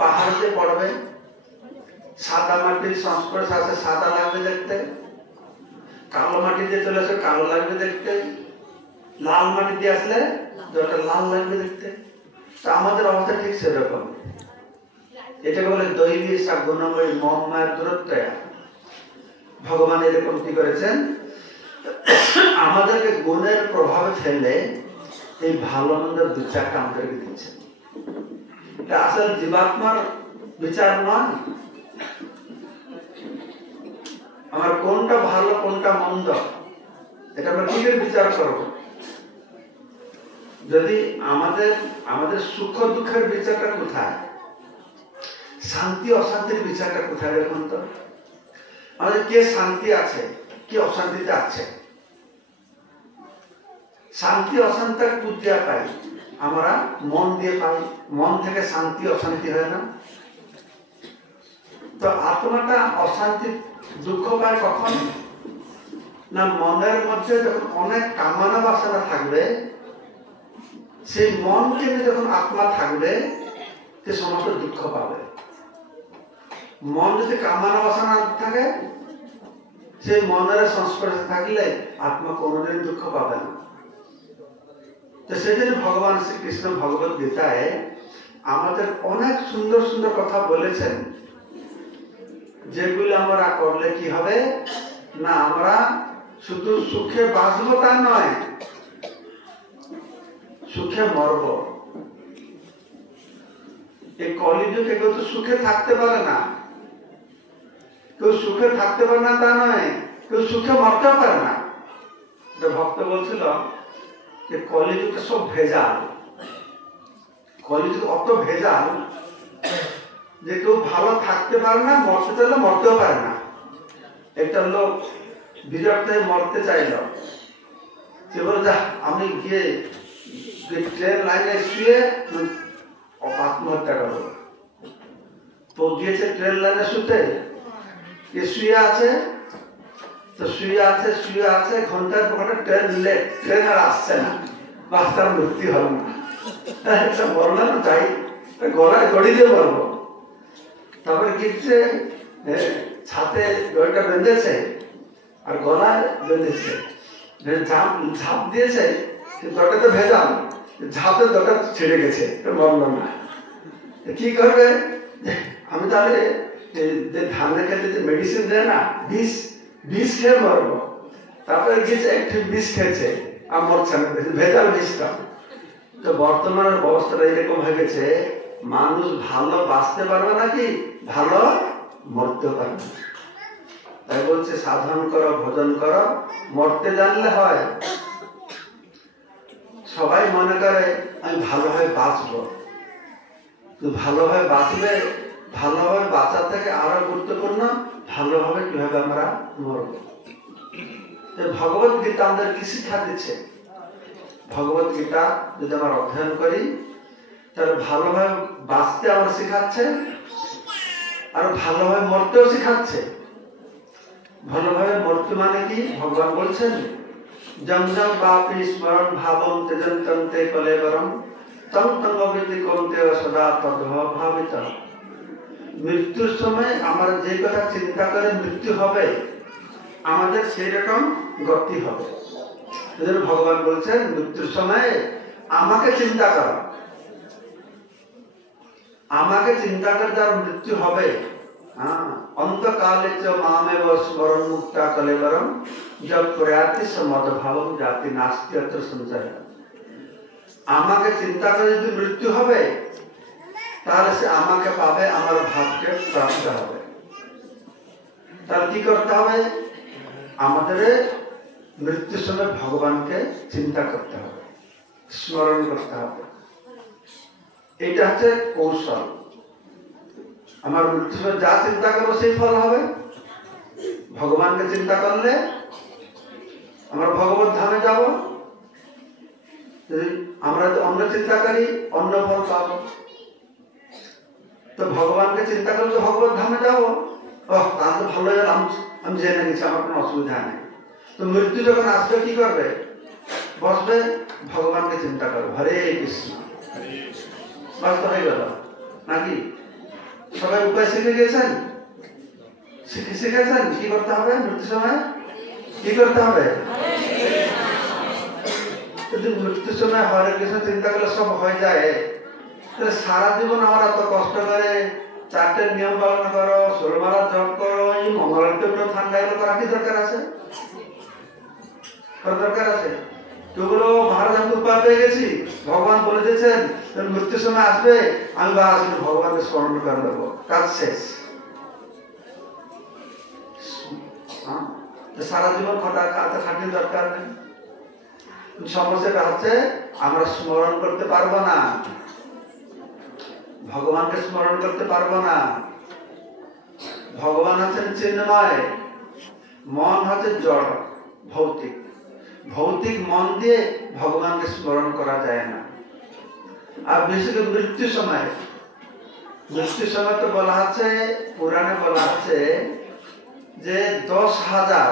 পাহাড় দিয়ে পড়বে, সাদা মাটির সংস্পর্শে আসে, সাদা লাগবে দেখতে। কালো মাটি দিয়ে চলে আসে, কালো লাগবে দেখতে। লাল মাটি দিয়ে আসলে জলটা লাল লাগবে দেখতে। তো আমাদের অবস্থা ঠিক সেরকম। এটাকে বলে দৈবী গুণময়ী মম মায়ের দূরত্ব। ভগবান এরকম কি করেছেন? আমাদেরকে গুণের প্রভাবে ফেলে এই ভালো মন্দের বিচারটা আমাদেরকে দিচ্ছেন। এটা আসলে জীবাত্মার বিচার নয়। আমার কোনটা ভালো কোনটা মন্দ এটা আমরা কি করে বিচার করব? যদি আমাদের সুখ দুঃখের বিচারটা কোথায়, শান্তি অশান্তির বিচারটা কোথায়? দেখুন তো, আমাদের কে শান্তি আছে, কি অশান্তিতে আছে? শান্তি অশান্তি বুঝিয়া পাই আমরা মন দিয়ে পাই। মন থেকে শান্তি অশান্তি হয় না। তো আত্মাটা অশান্তি দুঃখ পায় কখন? না মনের মধ্যে যখন অনেক কামনা বাসনা থাকবে, সেই মনকে যখন আত্মা থাকবে সে সমস্ত দুঃখ পাবে। মন যদি কামনা বাসনা থাকে, সেই মনের সংস্পর্শে থাকলে আত্মা কোনোদিন দুঃখ পাবে না। তো সেই জন্য ভগবান শ্রীকৃষ্ণ ভগবত গীতায় আমাদের অনেক সুন্দর সুন্দর কথা বলেছেন, যেগুলো আমরা করলে কি হবে না আমরা শুধু সুখে বাঁচবো তা নয়, সুখে মরব। এই কলিযুগে কেউ তো সুখে থাকতে পারে না। কেউ সুখে থাকতে পারে না তা নয়, কেউ সুখে মরতেও পারে না। ভক্ত বলছিল যে কলিযুগে সব ভেজাল, কলিযুগে অত ভেজাল যে কেউ ভালো থাকতে পারে না, মরতে চাইলে মরতেও পারে না। একটা লোক বিরক্ত হয়ে মরতে চাইল, সে বলে যা আমি গিয়ে ট্রেন লাইনে শুয়ে আত্মহত্যা করবো। তো গিয়েছে ট্রেন লাইনে শুতে, শুয়ে আছে, তো শুয়ে আছে ঘন্টার পর ঘন্টা ট্রেন লেট, ট্রেন আর আসছে না, রাস্তার মৃত্যু হল না। একটা মরল না তাই গলায় দড়ি দিয়ে মরবো। তারপরে গিয়েছে ছাতে দড়িটা বেঁধেছে আর গলায় বেঁধেছে, ঝাঁপ দিয়েছে, দড়িটা তো ভেজাল, ঝাঁপের দড়িটা ছেড়ে গেছে, মরল না। কি করবে? আমি তাহলে ধানের ক্ষেত্রে যে মেডিসিন দেয় না, বিষ খেয়ে মরবো। তারপরে গিয়েছে একটু বিষ খেয়েছে আর মরছে না, ভেজাল বিষটা। তো বর্তমানের অবস্থাটা এরকম হয়ে গেছে, মানুষ ভালো বাঁচতে পারবে নাকি ভালো মরতে পারবে না। তাই বলছে সাধন করো, ভজন করো, মরতে জানলে হয়। সবাই মনে করে আমি ভালোভাবে বাঁচবো, ভালোভাবে বাঁচবে, ভালোভাবে বাঁচার থেকে আরো গুরুত্বপূর্ণ ভালোভাবে কিভাবে আমরা মরব। ভগবত গীতা আমাদের কি শিক্ষা দিচ্ছে? ভগবত গীতা যদি আমরা অধ্যয়ন করি তাহলে ভালোভাবে বাঁচতে আমরা শিখাচ্ছে, আর ভালোভাবে মরতেও শিখাচ্ছে। ভালোভাবে মরতে মানে কি? ভগবান বলছেন জম জম বাপি স্মরণ ভাবম তেজন তন্তে কলেবরম তম তঙ্গবৃত্তি কমতে সদা তদ্ভাবিত। মৃত্যুর সময় আমরা যে কথা চিন্তা করে মৃত্যু হবে, আমাদের সেই রকম গতি হবে। ভগবান বলছেন মৃত্যুর সময় আমাকে চিন্তা করো, আমাকে চিন্তা করে যার মৃত্যু হবে। অন্তকালে চ মামেব স্মরণ মুক্তা কলেবরম জব প্রয়াতি সমদভাবম জাতি নাস্তি অত্র সঞ্চয়। আমাকে চিন্তা করে যদি মৃত্যু হবে তাহলে সে আমাকে পাবে, আমার ভাবকে প্রাপ্ত হবে। তাহলে কি করতে হবে? আমাদের মৃত্যুর সময় ভগবানকে চিন্তা করতে হবে, স্মরণ করতে হবে। এটা হচ্ছে কৌশল। আমার মৃত্যুর সময় যা চিন্তা করবো সেই ফল হবে। ভগবানকে চিন্তা করলে আমরা ভগবত ধামে যাব, যদি আমরা অন্য চিন্তা করি অন্য ফল পাবো। তো ভগবানকে চিন্তা করলে ভগবত ধামে যাবো, তাহলে তো ভালো গেলাম, আমি জেনে গেছি, আমার কোনো অসুবিধা নেই। তো মৃত্যু যখন আসবে কি করবে? বসবে, ভগবানকে চিন্তা করবে, হরে কৃষ্ণ, বাস তো হয়ে গেল নাকি? সবাই উপায় শিখে গেছেন, শিখেছেন কি করতে হবে মৃত্যুর সময়? কি করতে হবে? যদি মৃত্যুর সময় হরে কৃষ্ণ চিন্তা করলে সব হয়ে যায়, তাহলে সারা জীবন আমার এত কষ্ট করে 4টে নিয়ম পালন করো, 16 মালা জপ করো, এই মঙ্গলারতি ঠান্ডা এগুলো করা কি দরকার আছে? দরকার আছে? তোগুলো মহারাজ আমি উপায় পেয়ে গেছি, ভগবান বলে দিয়েছেন মৃত্যুর সময় আসবে, আমি বা আসলে ভগবানকে স্মরণ করে দেবো, কাজ শেষ। সারা জীবন খাটির দরকার নেই। সমস্যাটা হচ্ছে আমরা স্মরণ করতে পারবো না, ভগবানকে স্মরণ করতে পারবো না। ভগবান হচ্ছেন চিন্ময়, মন হচ্ছে জড়, ভৌতিক। ভৌতিক মন দিয়ে ভগবানকে স্মরণ করা যায় না। আর বিশেষ করে মৃত্যুর সময়, মৃত্যুর সময় তো বলা আছে, পুরাণে বলা আছে যে 10,000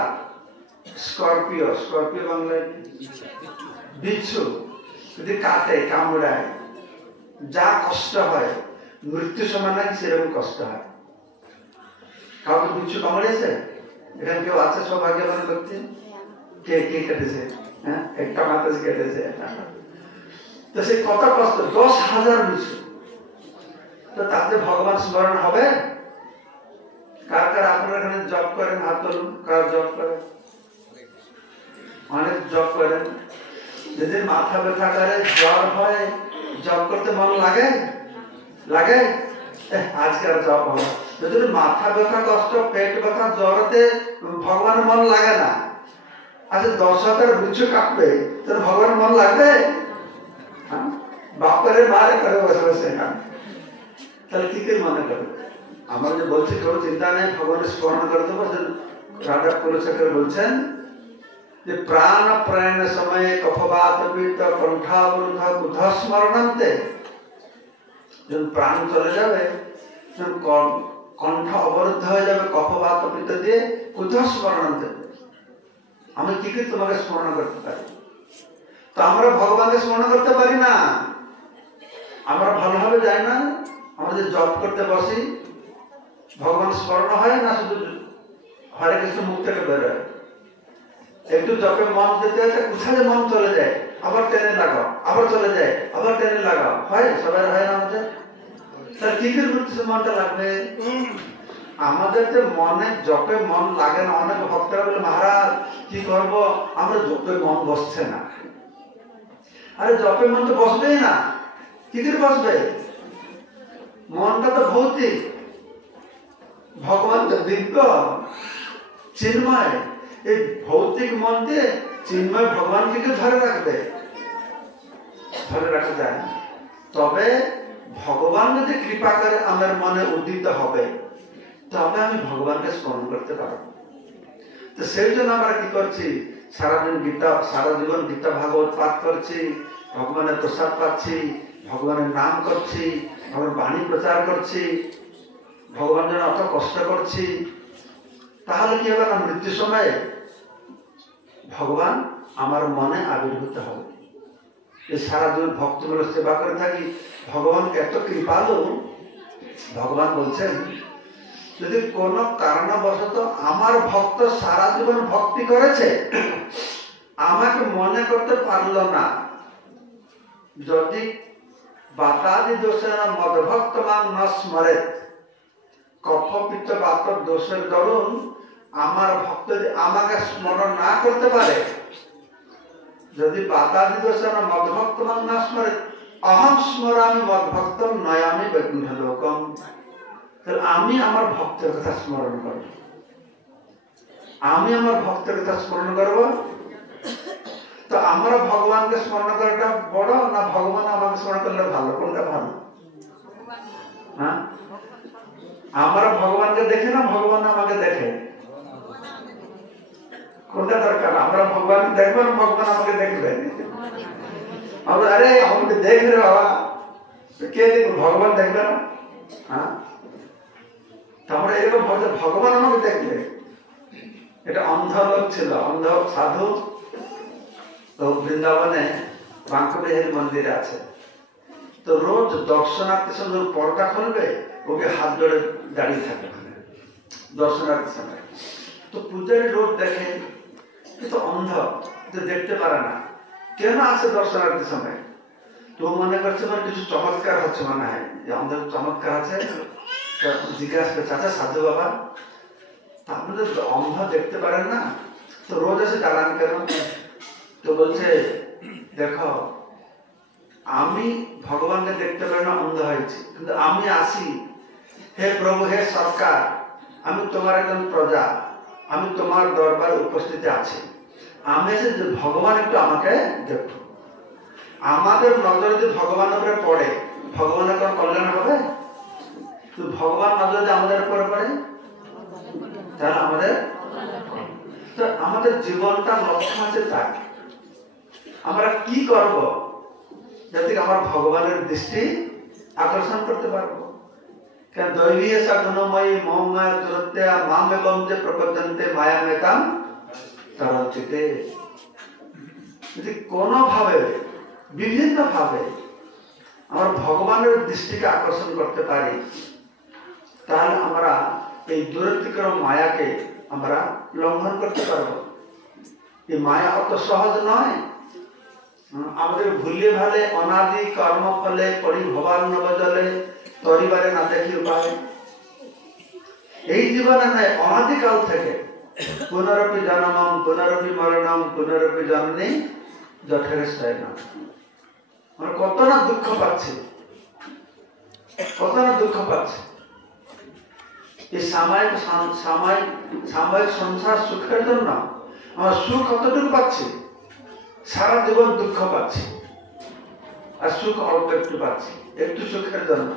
স্করপিও, স্করপিও বাংলায় বিচ্ছু যদি কাটে, কামড়ায়, যা কষ্ট হয় মৃত্যুর সময় নাকি সেরকম কষ্ট হয়। কাউকে বিচ্ছু কামড়িয়েছে? এখানে কেউ আছে সৌভাগ্যবান ব্যক্তি? কে কে কেটেছে? হ্যাঁ, একটা মাথায় কেটেছে। তো সে কত কষ্ট, 10,000 বিচ্ছু। তো তাতে ভগবান স্মরণ হবে? কার কার আপনারা এখানে জব করেন? হাত তুলুন, কার জব করেন? অনেক জব করেন। যেদিন মাথা ব্যথা করে, জ্বর হয়, জব করতে মন লাগে? লাগে? আজকে আর জপ হবে যদি মাথা ব্যথা কষ্ট পেট ব্যথা জ্বরতে ভগবানের মন লাগে না। আচ্ছা 10,000 বৃক্ষ কাটবে তোর ভগবানের মন লাগবে? বাপরে মারে করে বসে বসে তাহলে কি করে মনে করবে? আমরা যে বলছি কোনো চিন্তা নেই, ভগবানের স্মরণ করতে পারছেন। রাজা কুলশেখর বলছেন যে প্রাণ প্রয়াণ সময়ে কফবাত পীড়িত কণ্ঠাবরুদ্ধ কুধ স্মরণান্তে, যখন প্রাণ চলে যাবে কণ্ঠ অবরুদ্ধ হয়ে যাবে কফবাত পীড়িত দিয়ে কুধ স্মরণান্তে, আমি কি করে তোমাকে স্মরণ করতে পারি? তো আমরা ভগবানকে স্মরণ করতে পারি না, আমরা ভালোভাবে যাই না। আমরা যে জপ করতে বসি ভগবান স্মরণ হয় না, শুধু হরে কৃষ্ণ মুখ থেকে বেরোয়। একটু জপে মন দিতে হয় কোথায় মন চলে যায়, আবার টেনে লাগাও, আবার চলে যায়, আবার টেনে লাগাও, হয় সবাই হয় না আমাদের? তাহলে কি করে মনটা লাগবে? আমাদের যে মনে জপে মন লাগে না। অনেক ভক্তরা বলে মহারাজ কি করবো, আমরা জপে মন বসছে না। আরে জপে মন তো বসবেই না, কি করে বসবে? মনটা তো ভৌতিক, ভগবান তো দিব্য চিন্ময়। এই ভৌতিক মন দিয়ে চিন্ময় ভগবানকে কি ধরে রাখবে? ধরে রাখা যায় না। তবে ভগবান যদি কৃপা করে আমার মনে উদিত হবে, তবে আমি ভগবানকে স্মরণ করতে পারবো। তো সেই জন্য আমরা কি করছি, সারা জীবন গীতা ভাগবত পাঠ করছি, ভগবানের প্রসাদ পাচ্ছি, ভগবানের নাম করছি, ভগবানের বাণী প্রচার করছি, ভগবান যেন অত কষ্ট করছি। তাহলে কি হবে না, মৃত্যুর সময়ে ভগবান আমার মনে আবির্ভূত হবে। এই সারা জীবন ভক্তগুলোর সেবা করে থাকি, ভগবান এত কৃপালু। ভগবান বলছেন যদি কোন কারণবশত আমার ভক্ত সারা জীবন ভক্তি করেছে, আমাকে মনে করতে পারলো না, যদি বাতাদি দোষের মদভক্তমান ন স্মরে, কফ পিত্ত বাত দোষের দরুন আমার ভক্ত যদি আমাকে স্মরণ না করতে পারে, যদি বাতাদি দোষের মদভক্তমান ন স্মরে অহং স্মরামি মদভক্তম নয়ামি বৈকুণ্ঠ লোকম, তাহলে আমি আমার ভক্তের কথা স্মরণ করব। আমি আমার ভক্তের কথা স্মরণ করব। তো আমরা ভগবানকে স্মরণ করাটা বড় না ভগবান আমাকে স্মরণ করলে ভালো? কোনটা ভালো? হ্যাঁ, আমরা ভগবানকে দেখে না ভগবান আমাকে দেখে? কোনটা দরকার? আমরা ভগবানকে দেখবো না ভগবান আমাকে দেখবে? আমরা আরে আমাকে দেখবে বাবা, কে দেখবো? ভগবান দেখবে না? হ্যাঁ, আমরা এরকম ভাবতে ভগবান আমাকে দেখবে। এটা অন্ধ লোক ছিল, অন্ধ সাধু। তো বৃন্দাবনে বাঙ্কবিহারী মন্দিরে আছে, তো রোজ দর্শনার্থীর সঙ্গে পর্দা খুলবে, ওকে হাত ধরে দাঁড়িয়ে থাকে দর্শনার্থীর সঙ্গে। তো পূজারী রোজ দেখে, কিন্তু অন্ধ, তো দেখতে পারে না কেন আছে দর্শনার্থীর সঙ্গে। তো মনে করছে মানে কিছু চমৎকার হচ্ছে, মনে হয় যে অন্ধ চমৎকার আছে। জিজ্ঞাসা করছে, আচ্ছা সাধু বাবা, আপনি তো অন্ধ দেখতে পারেন না, তো রোজ এসে দাঁড়ান কেন? তো বলছে দেখো, আমি ভগবানকে দেখতে পারি না, অন্ধ হয়েছি, কিন্তু আমি আসি, হে প্রভু, হে সরকার, আমি তোমার একজন প্রজা, আমি তোমার দরবারে উপস্থিত আছি, আমি এসে ভগবান একটু আমাকে দেখো। আমাদের নজর যদি ভগবানের উপরে পড়ে, ভগবানের কোন কল্যাণ হবে? তো ভগবান নজর যদি আমাদের উপরে পড়ে, তাহলে আমাদের জীবনটা লক্ষ্য আছে তাই আমরা কি করব যাতে আমার ভগবানের দৃষ্টি আকর্ষণ করতে পারবো। কেন দৈবীয় গুণময়ী মোহমায়া দূরত্বে মাম এবং যে প্রপদ্যন্তে মায়া মেকাম তরন্তিতে, যদি কোনোভাবে বিভিন্ন ভাবে আমরা ভগবানের দৃষ্টিকে আকর্ষণ করতে পারি, তাহলে আমরা এই দূরত্বিক্রম মায়াকে আমরা লঙ্ঘন করতে পারবো। এই মায়া অত সহজ নয়। আমাদের ভুলে ভালে অনাদি কর্ম ফলে পরিভবান নবজলে তরিবারে না দেখি উপায়। এই জীবনে নয়, অনাদিকাল থেকে পুনরপি জন্মম পুনরপি মরণম পুনরপি জন্মনি যথেষ্ট না। আমরা কত না দুঃখ পাচ্ছি, কত না দুঃখ পাচ্ছে। এই সাময়িক সংসার সুখের জন্য আমার সুখ কতটুকু পাচ্ছি, সারা জীবন দুঃখ পাচ্ছি, আর সুখ অল্প একটু পাচ্ছি। একটু সুখের জন্য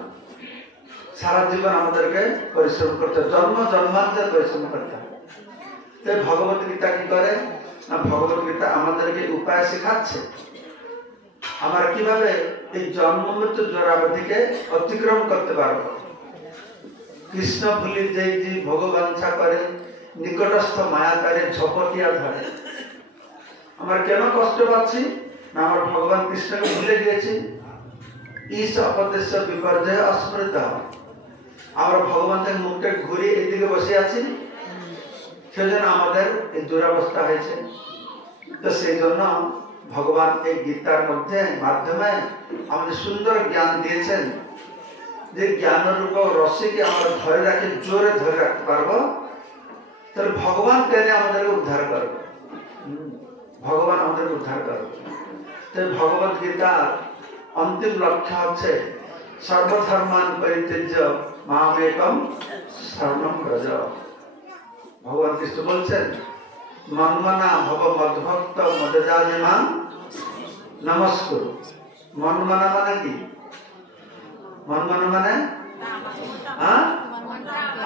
সারা জীবন আমাদেরকে পরিশ্রম করতে, জন্ম জন্মান্তর পরিশ্রম করতে হবে। তাই ভগবত গীতা কি করে না, ভগবত গীতা আমাদেরকে উপায় শেখাচ্ছে আমরা কিভাবে এই জন্ম মৃত্যু জড়াবধিকে অতিক্রম করতে পারবো। কৃষ্ণ ভুলি যে ভগবাঞ্ছা করে, নিকটস্থ মায়াকারে ঝপটিয়া ধরে। আমরা কেন কষ্ট পাচ্ছি না, আমার ভগবান কৃষ্ণকে ভুলে গিয়েছি। ঈশ অপদেশ বিপর্যয় অস্মৃত, আমরা ভগবান থেকে মুখটা ঘুরিয়ে এদিকে বসে আছি, সেজন্য আমাদের এই দুরবস্থা হয়েছে। তো সেই জন্য ভগবান এই গীতার মাধ্যমে আমাদের সুন্দর জ্ঞান দিয়েছেন, যে জ্ঞানের উপর রশ্মিকে আমরা ধরে রাখি, জোরে ধরে রাখতে পারবো, তাহলে ভগবান টেনে আমাদেরকে উদ্ধার করবে। ভগবান আমাদেরকে উদ্ধার করবে। তাই ভগবত গীতার অন্তিম লক্ষ্য হচ্ছে সর্বধর্মান পরিত্যজ্য মামেকম শরণম ব্রজ। ভগবান কৃষ্ণ বলছেন, মন্মনা ভব মদ্ভক্ত মদজাজি মাং নমস্কুরু। মন্মনা মানে কি? মন্মনা মানে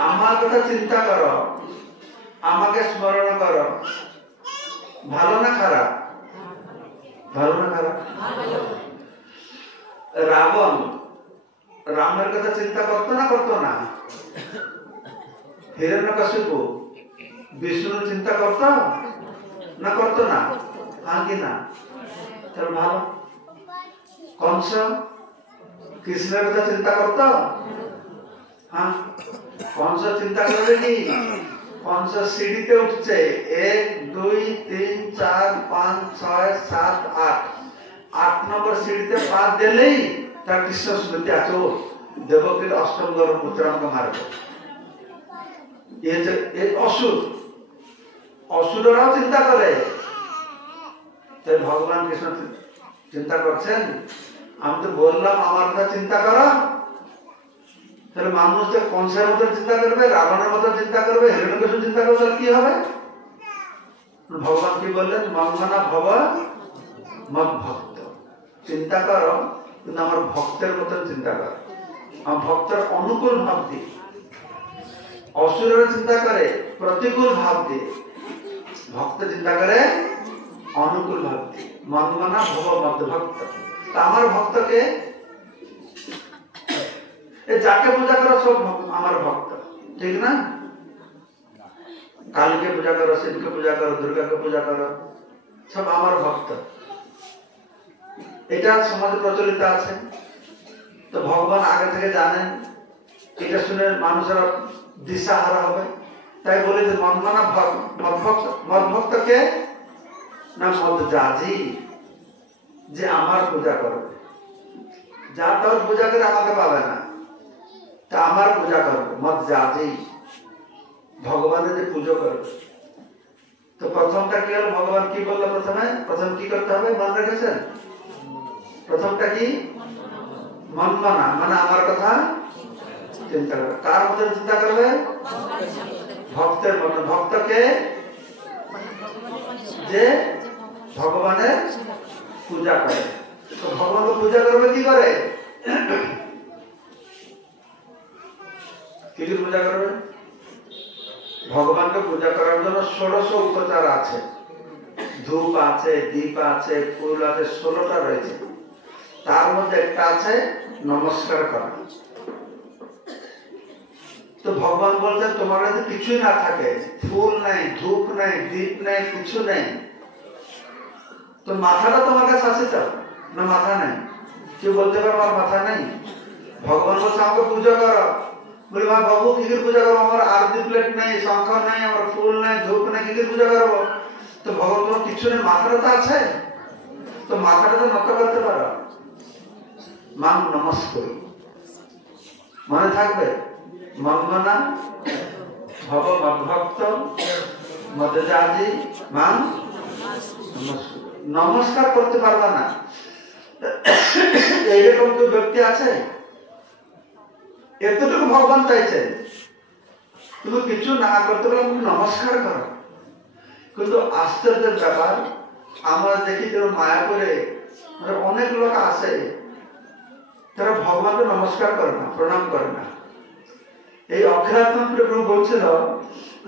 আমার কথা চিন্তা করো, আমাকে স্মরণ করো। ভালো না খারাপ? ভালো না খারাপ? রাবণ রামের কথা চিন্তা করতো না করতো না? হিরণ্যকশিপু বিষ্ণুর চিন্তা করতো না করতো না? হ্যাঁ কি না? তাহলে ভালো। কংস কৃষ্ণের কথা চিন্তা করতো? হ্যাঁ। কংস চিন্তা করবে কি? কংস সিঁড়িতে উঠছে, 1 2 3 4 5 6 7 8, 8 নম্বর সিঁড়িতে পা দিলেই তার কৃষ্ণ স্মৃতি আছে, ও দেবকীর অষ্টম গর্ভ পুত্র আমাকে মারবে। অসুর, অসুরেরাও চিন্তা করে। তাই ভগবান কৃষ্ণ চিন্তা করছেন, আমি তো বললাম আমার কথা চিন্তা করো। তাহলে মানুষ যে কংসের মতো চিন্তা করবে, রাবণের মতো চিন্তা করবে, হিরণ্যকশিপু চিন্তা করবে, তাহলে কি হবে? ভগবান কি বললেন, মন্মনা ভব মদ্ভক্ত। চিন্তা করো, কিন্তু আমার ভক্তের মতন চিন্তা করো, আমার ভক্তের অনুকূল ভাব দিয়ে। অসুরের চিন্তা করে প্রতিকূল ভাব দিয়ে, ভক্ত চিন্তা করে অনুকূল ভাব দিয়ে। মন্মনা ভব মদ্ভক্ত। আমার ভক্তকে, যাকে পূজা করো সব আমার ভক্ত, ঠিক না? কালীকে পূজা করো, শিবকে পূজা করো, দুর্গাকে পূজা করো, সব আমার ভক্ত। এটা সমাজে প্রচলিত আছে। তো ভগবান আগে থেকে জানেন, এটা শুনে মানুষেরা দিশাহারা হবে। তাই বলে যে মন্মনা মদ্ভক্তকে না মদজাজি, যে আমার পূজা করবে। যা তোর পূজা করে আমাকে পাবে না, তা আমার পূজা করবে। মদজাজি, ভগবানের যে পুজো করবে। তো প্রথমটা কি হলো, ভগবান কি বললো? প্রথম কি করতে হবে মনে রেখেছেন? প্রথমটা কি? মন্মনা মানে আমার কথা চিন্তা করবে। কার মতো চিন্তা করবে? ভক্তের মতো। ভক্তকে যে ভগবানের পূজা করে। তো ভগবানকে পূজা করবে কি করে? কি পূজা করবে? ভগবানকে পূজা করার জন্য 16 উপচার আছে। ধূপ আছে, দীপ আছে, ফুল আছে, 16টা রয়েছে। তার মধ্যে একটা আছে নমস্কার করা। তো ভগবান বলছেন, তোমার কাছে কিছুই না থাকে, ফুল নাই, ধূপ নাই, দীপ নাই, কিছু নেই, তো মাথাটা তোমার কাছে আছে তো না? মাথা নেই। কেউ বলতে পারো আমার মাথা নেই? ভগবান বলছে আমাকে পূজা করো। বলি মা বাবু কি করে পূজা করবো? আমার আরতি প্লেট নেই, শঙ্খ নেই, আমার ফুল নেই, ধূপ নেই, কি করে পূজা করবো? তো ভগবান কোনো কিছু নেই, মাথাটা তো আছে, তো মাথাটা তো নত করতে পারো। মাং নমস্কার মনে থাকবে। মন্মনা ভব মদ্ভক্ত মদজাজি মাং নমস্কার। নমস্কার করতে পারবা না, এইরকম কেউ ব্যক্তি আছে? এতটুকু ভগবান চাইছেন, তুমি কিছু না করতে পারলে নমস্কার করো। কিন্তু আশ্চর্যের ব্যাপার, আমরা দেখি যে মায়াপুরে অনেক লোক আসে, তারা ভগবানকে নমস্কার করে না, প্রণাম করে না। এই অক্ষরাত্মা প্রভু বলছিল,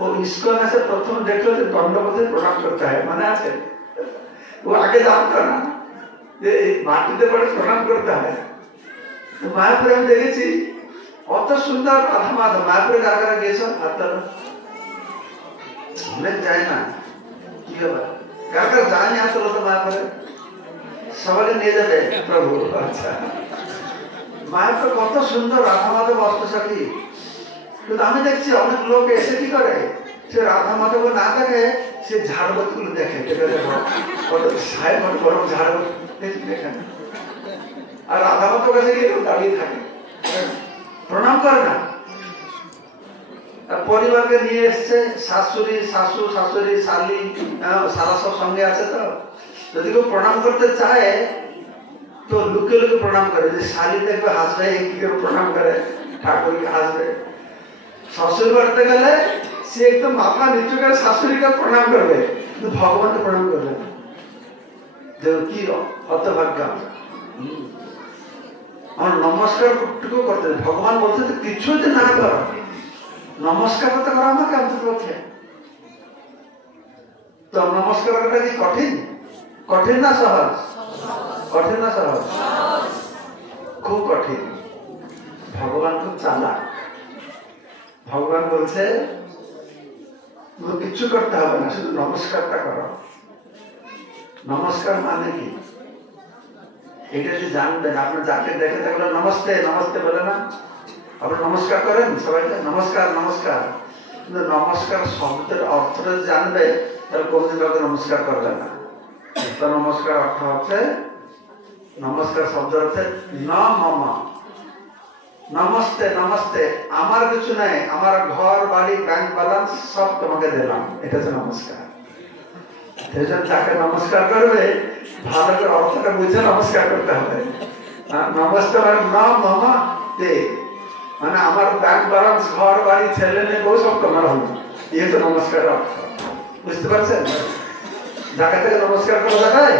ও ইস্কন এসে প্রথম দেখলো যে দণ্ডপথে প্রণাম করতে হয়, মানে আছে, ও আগে জানতো না যে এই মাটিতে পড়ে প্রণাম করতে হয়। মায়াপুরে আমি দেখেছি অত সুন্দর রাধা মাধব। মায়াপুরে কারা গিয়েছ হাত ধরো, অনেক যায় না, কি ব্যাপার কারা যায়নি হাত ধরো তো মায়াপুরে, সবাইকে নিয়ে যাবে প্রভু। আচ্ছা, মায়াপুর কত সুন্দর রাধা মাধব অষ্টসখী। কিন্তু আমি দেখছি অনেক লোক এসে কি করে, সে রাধা মাধব না দেখে সে ঝাড়বতি গুলো দেখে, গরম ঝাড়বতি দেখে, আর রাধা মাধব কাছে গিয়ে দাঁড়িয়ে থাকে, প্রণাম করে না। পরিবারকে নিয়ে এসছে, শাশুড়ি, শাশু, শাশুড়ি, শালি, সারা সব সঙ্গে আছে। তো যদি কেউ প্রণাম করতে চায় তো লুকে লুকে প্রণাম করে, যে শালি দেখবে হাসবে, কি করে প্রণাম করে, ঠাকুরকে হাসবে। শাশুড়ি বাড়িতে গেলে সে একদম মাথা নিচু করে শাশুড়িকে প্রণাম করবে, কিন্তু ভগবানকে প্রণাম করবে না। কি হতভাগ্য আমার। নমস্কার টুকু করতে, ভগবান বলতে কিছু যে না করো, নমস্কার করতে করো আমাকে অন্তর্পক্ষে। তো নমস্কার করাটা কি কঠিন? কঠিন না সহজ? কঠিন না সহজ? খুব কঠিন। ভগবান খুব চালাক। ভগবান বলছে তুমি কিচ্ছু করতে হবে না, শুধু নমস্কারটা করো। নমস্কার মানে কি এটা যদি জানবেন, আপনার যাকে দেখে দেখলে নমস্তে নমস্তে বলে না, আপনি নমস্কার করেন সবাইকে, নমস্কার নমস্কার। কিন্তু নমস্কার শব্দের অর্থটা জানবে, তাহলে কোনদিন কাউকে নমস্কার করবে না। তো নমস্কার অর্থ হচ্ছে, নমস্কার শব্দ হচ্ছে ন মম, নমস্তে নমস্তে, আমার কিছু নাই, আমার ঘর বাড়ি ব্যাংক ব্যালেন্স সব তোমাকে দিলাম, এটা হচ্ছে নমস্কার। যাকে নমস্কার করবে ভালো করে অর্থটা বুঝে নমস্কার করতে হবে। নমস্কার ন মম তে, মানে আমার ব্যাংক ব্যালেন্স, ঘর বাড়ি, ছেলে মেয়ে বউ সব তোমার হলো, এই তো নমস্কার অর্থ। বুঝতে পারছেন? যাকে থেকে নমস্কার করা যায়,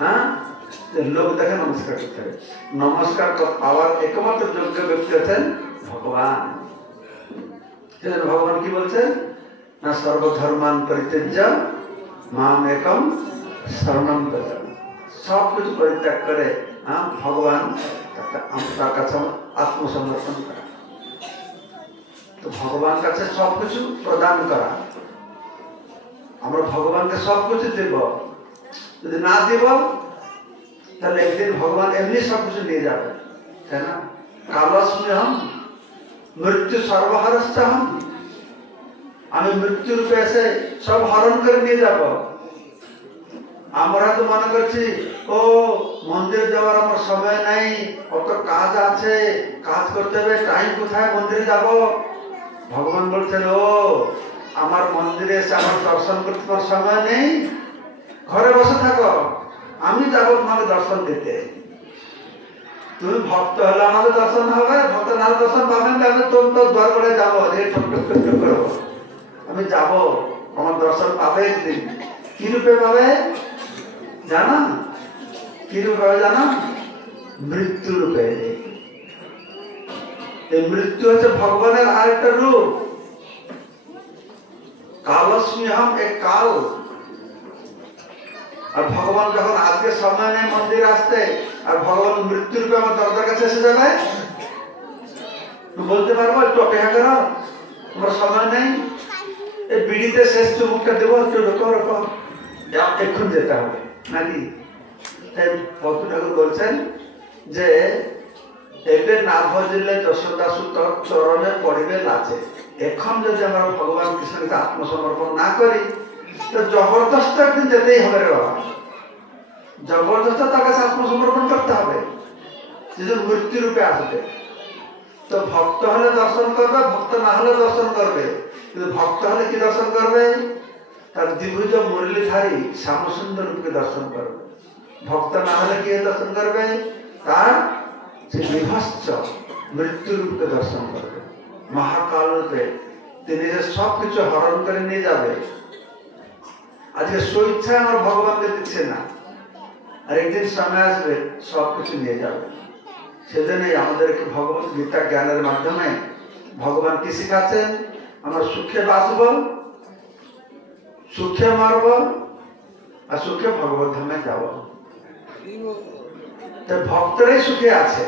হ্যাঁ, লোক দেখে নমস্কার করতে হবে। নমস্কার পাওয়ার একমাত্র যোগ্য ব্যক্তি হচ্ছেন ভগবান। ভগবান কি বলছেন না, সর্বধর্মান পরিত্যাজ্য মাম একম শরণম ব্রজ। সবকিছু পরিত্যাগ করে ভগবান তার কাছে আত্মসমর্পণ করা। তো ভগবান কাছে সবকিছু প্রদান করা। আমরা ভগবানকে সবকিছু দেব, যদি না দেব তাহলে একদিন ভগবান এমনি সবকিছু নিয়ে যাবে, তাই না? কালস্মিহম মৃত্যু সর্বহরস্যাহম, আমি মৃত্যু রূপে এসে সব হরণ করে নিয়ে যাব। আমরা তো মনে করছি ও মন্দিরে যাওয়ার আমার সময় নাই, কত কাজ আছে, কাজ করতে হবে, টাইম কোথায় মন্দিরে যাব। ভগবান বলছেন, ও আমার মন্দিরে এসে আমার দর্শন করতে তোমার সময় নেই, ঘরে বসে থাকো, আমি যাবো তোমাকে দর্শন দিতে। তুমি ভক্ত হলে আমাকে দর্শন হবে, ভক্ত না দর্শন পাবেন, আমি তোর দ্বার করে যাবো, করবো, আমি যাব, আমার দর্শন পাবে একদিন। কি রূপে পাবে জানা? কি রূপে পাবে জানা? মৃত্যু রূপে। এই মৃত্যু হচ্ছে ভগবানের আরেকটা রূপ। কালস্মিহম, এক কাল। আর ভগবান যখন আজকে সময় নেই মন্দিরে আসতে, আর ভগবান মৃত্যু রূপে আমার দরজার কাছে এসে যাবে, বলতে পারবো একটু অপেক্ষা করো, তোমার সময় নেই, এই বিড়িতে শেষ চুমুকটা দেবো, একটু রকম রকম, এক্ষুন যেতে হবে নাকি? তাই ভক্ত ঠাকুর বলছেন যে এবে না ভজিলে যশোদা সুত চরণে পড়িবে লাচে। এখন যদি আমরা ভগবান কৃষ্ণকে আত্মসমর্পণ না করি তো জবরদস্ত একদিন যেতেই হবে রে বাবা, জবরদস্ত তার কাছে আত্মসমর্পণ করতে হবে, যদি মৃত্যু রূপে আসবে। তো ভক্ত হলে দর্শন করবে, ভক্ত না হলে দর্শন করবে। কিন্তু ভক্ত হলে কি দর্শন করবে? তার দ্বিভুজ মুরলীধারী শ্যামসুন্দর রূপকে দর্শন করবে। ভক্ত না হলে কি দর্শন করবে? তার বিভৎস মৃত্যু রূপকে দর্শন করবে, মহাকাল রূপে তিনি যে সবকিছু হরণ করে নিয়ে যাবে। আজকে স্বেচ্ছায় আমার ভগবানকে দিচ্ছে না, আর একদিন সময় আসবে সবকিছু নিয়ে যাবে। সেজন্যই আমাদেরকে ভগবত গীতা জ্ঞানের মাধ্যমে ভগবান কি শিখাচ্ছেন? আমরা সুখে বাঁচব, সুখে মারব, আর সুখে ভগবত ধামে যাব। ভক্তরাই সুখে আছে।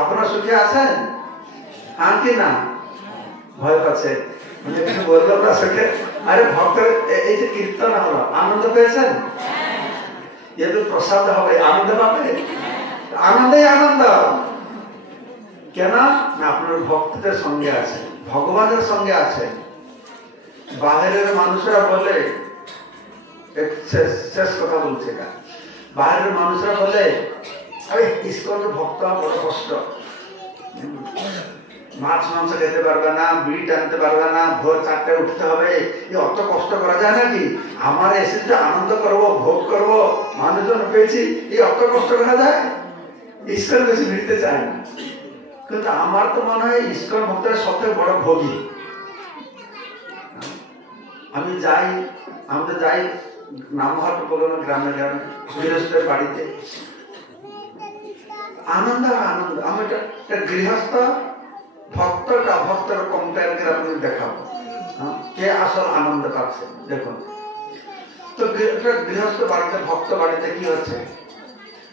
আপনারা সুখে আছেন? হ্যাঁ কি না? ভয় পাচ্ছে কিছু বলবো না সুখে? আরে ভক্ত, এই যে কীর্তন হলো, আনন্দ পেয়েছেন? যেহেতু প্রসাদ হবে, আনন্দ পাবে? আনন্দেই আনন্দ। কেন না? আপনার ভক্তদের সঙ্গে আছে, ভগবানের সঙ্গে আছে। বাহিরের মানুষরা বলে, শেষ কথা বলছে, বাহিরের মানুষরা বলে আরে ইস্কনের ভক্ত বড় কষ্ট, মাছ মাংস খেতে পারবে না, বিড়ি টানতে পারবে না, ভোর 4টায় উঠতে হবে, অত কষ্ট করা যায় নাকি? আমার এসেছে আনন্দ করব, ভোগ করব, মানুষজন পেয়েছি, এই অত কষ্ট করা যায়? ইস্কন বেশি ভিড়তে চায় না। কিন্তু আমার তো মনে হয় ইস্কন ভক্তরা সবথেকে বড় ভোগী। আমি যাই, আমাদের যাই নামহাট প্রোগ্রামে, গ্রামে গ্রামে গৃহস্থের বাড়িতে, আনন্দ আর আনন্দ। আমি একটা গৃহস্থ ভক্তটা ভক্তর কম্পেয়ার করে আপনাকে দেখাবো কে আসল আনন্দ পাচ্ছে। দেখুন তো একটা গৃহস্থ বাড়িতে, ভক্ত বাড়িতে কি হচ্ছে,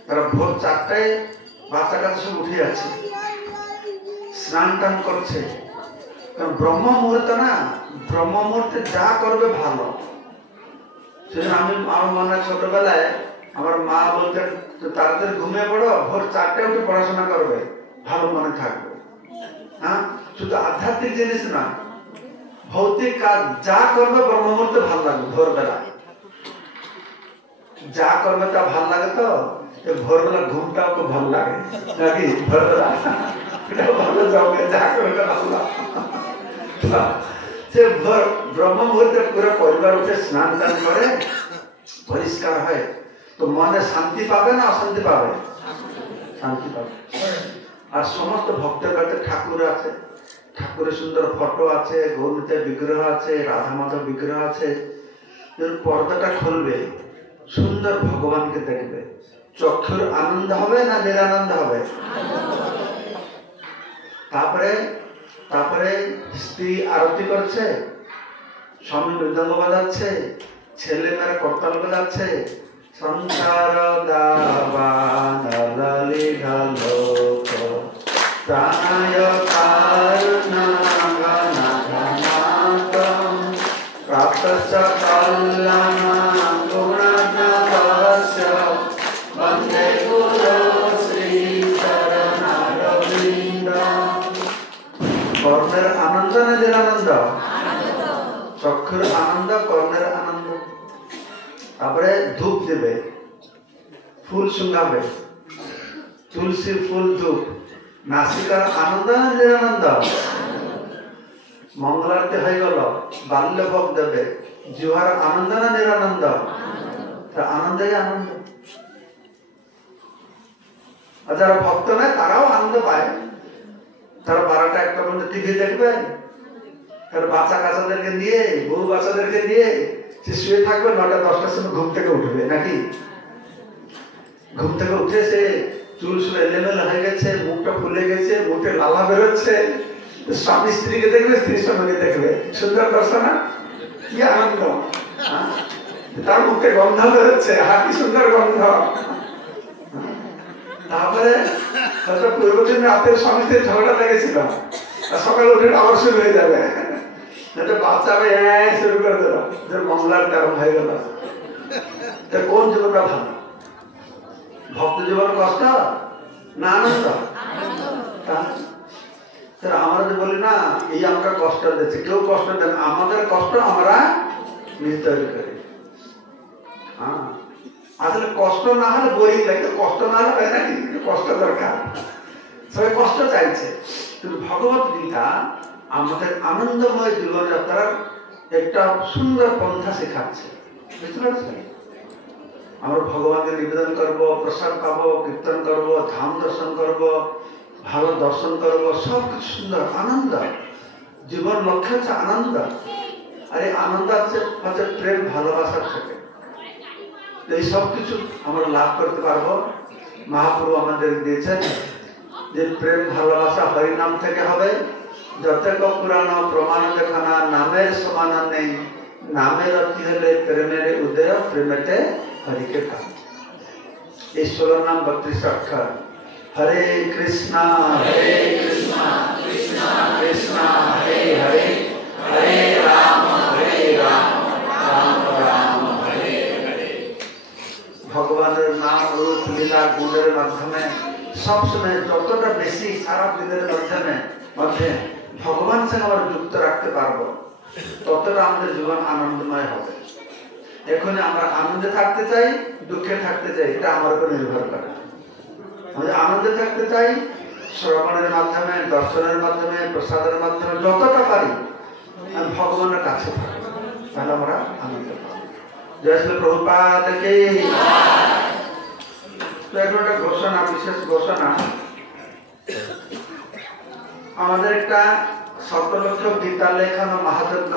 তারা ভোর 4টায় বাচ্চা কাচ্চা সব উঠে যাচ্ছে, স্নান টান করছে। কারণ ব্রহ্ম মুহূর্ত না, ব্রহ্ম মুহূর্তে যা করবে ভালো। সেজন্য আমার মনে হয় ছোটবেলায় আমার মা বলতেন তাড়াতাড়ি ঘুমিয়ে পড়ো, ভোর 4টায় উঠে পড়াশোনা করবে, ভালো মনে থাকবে। হ্যাঁ, শুধু আধ্যাত্মিক জিনিস না, ভৌতিক কাজ যা করবে ব্রহ্ম মুহূর্তে ভালো লাগবে। ভোরবেলা যা করবে তা ভালো লাগে, তো ভোরবেলা ঘুমটাও খুব ভালো লাগে নাকি? ভোরবেলা ভালো যাবে, যা করবে ভালো লাগে। ব্রহ্ম মুহূর্তে পুরো পরিবার উঠে স্নান টান করে পরিষ্কার হয়, তো মনে শান্তি পাবে না অশান্তি পাবে? শান্তি পাবে। আর সমস্ত ভক্তের কাছে ঠাকুর আছে, ঠাকুরের সুন্দর ফটো আছে, গৌরীতে বিগ্রহ আছে, রাধা মাধব বিগ্রহ আছে। পর্দাটা খুলবে, সুন্দর ভগবানকে দেখবে, চক্ষুর আনন্দ হবে না নিরানন্দ হবে? তারপরে তারপরে স্ত্রী আরতি করছে, স্বামী মৃদঙ্গ বাজাচ্ছে, ছেলে মেয়েরা করতাল বাজাচ্ছে, সংসার দাবান ললিতা লোক প্রাণায় কারুণাগণাগণাতম প্রাপ্তস্য কল্যাণং গুণাত্মকস্য বন্দে গুরু শ্রী চরণারবিন্দম। কর্ণের আনন্দ না নিরানন্দ? চক্ষুর আনন্দ, কর্ণের আনন্দ। তারপরে ধূপ দেবে, ফুল শুঙ্গাবে, তুলসী ফুল ধূপ, নাসিকার আনন্দ না নিরানন্দ? মঙ্গলারতি হয়ে গেল, বাল্য ভোগ দেবে, জিহার আনন্দ না নিরানন্দ? আনন্দই আনন্দ। আর যারা ভক্ত নয় তারাও আনন্দ পায়, তারা 12টা 1টা পর্যন্ত টিভি দেখবে, তার বাচ্চা কাচ্চাদেরকে নিয়ে, বউ বাচ্চাদেরকে নিয়ে সে শুয়ে থাকবে, 9টা 10টার সময় ঘুম থেকে উঠবে নাকি? ঘুম থেকে উঠে সে চুল শুলে এলেমেলে হয়ে গেছে, মুখটা ফুলে গেছে, মুখে লালা বেরোচ্ছে, স্বামী স্ত্রীকে দেখবে, স্ত্রী স্বামীকে দেখবে, সুন্দর দর্শন, কি আনন্দ। তার মুখে গন্ধ বেরোচ্ছে, কি সুন্দর গন্ধ। তারপরে হয়তো পূর্বদিন রাতে স্বামী স্ত্রীর ঝগড়া লেগেছিল, সকালে উঠে আবার শুরু হয়ে যাবে, বাচ্চা শুরু করে দিল, মঙ্গলার কারণ হয়ে গেল। কোন জীবনটা ভালো? ভক্ত জীবন কষ্ট না আনন্দ? আমরা যে বলি না এই আমরা কষ্ট দিচ্ছি, কেউ কষ্ট দেন, আমাদের কষ্ট আমরা নিজে তৈরি করি। আসলে কষ্ট না হলে বই লাগে, কষ্ট না হলে হয় নাকি? কষ্ট দরকার, সবাই কষ্ট চাইছে। কিন্তু ভগবত গীতা আমাদের আনন্দময় জীবনযাত্রার একটা সুন্দর পন্থা শেখাচ্ছে, বুঝতে পারছেন? আমরা ভগবানকে নিবেদন করব, প্রসাদ পাবো, কীর্তন করব, ধাম দর্শন করব, ভালো দর্শন করব, সব কিছু সুন্দর আনন্দ। জীবন লক্ষ্য হচ্ছে আনন্দ। আর এই আনন্দ হচ্ছে প্রেম ভালোবাসার থেকে। এই সব কিছু আমরা লাভ করতে পারবো। মহাপ্রভু আমাদের দিয়েছেন যে প্রেম ভালোবাসা হরিনাম থেকে হবে। যতক পুরাণ প্রমাণ দেখানা নামের সমান নেই, নামের অতি হলে প্রেমের উদয়, প্রেমেতে হরিকে কাম। এই 16 নাম 32 অক্ষর। হরে কৃষ্ণ কৃষ্ণ কৃষ্ণ হরে হরে, হরে রাম রাম রাম হরে হরে। ভগবানের নাম রূপ লীলা গুণের মাধ্যমে সবসময় যতটা বেশি সারা দিনের মধ্যে ভগবান সঙ্গে আমরা যুক্ত রাখতে পারবো, ততটা আমাদের জীবন আনন্দময় হবে। এখন আমরা আনন্দে থাকতে চাই, দুঃখে থাকতে চাই, এটা আমার উপর নির্ভর করে। আমরা আনন্দে থাকতে চাই, শ্রবণের মাধ্যমে, দর্শনের মাধ্যমে, প্রসাদের মাধ্যমে যতটা পারি আমি ভগবানের কাছে থাকবো, তাহলে আমরা আনন্দ পাবো। জয় শ্রী প্রভুপাদ কি। তো এখন একটা ঘোষণা, বিশেষ ঘোষণা। আমাদের একটা 17 লক্ষ গীতা লেখানো মহাযজ্ঞ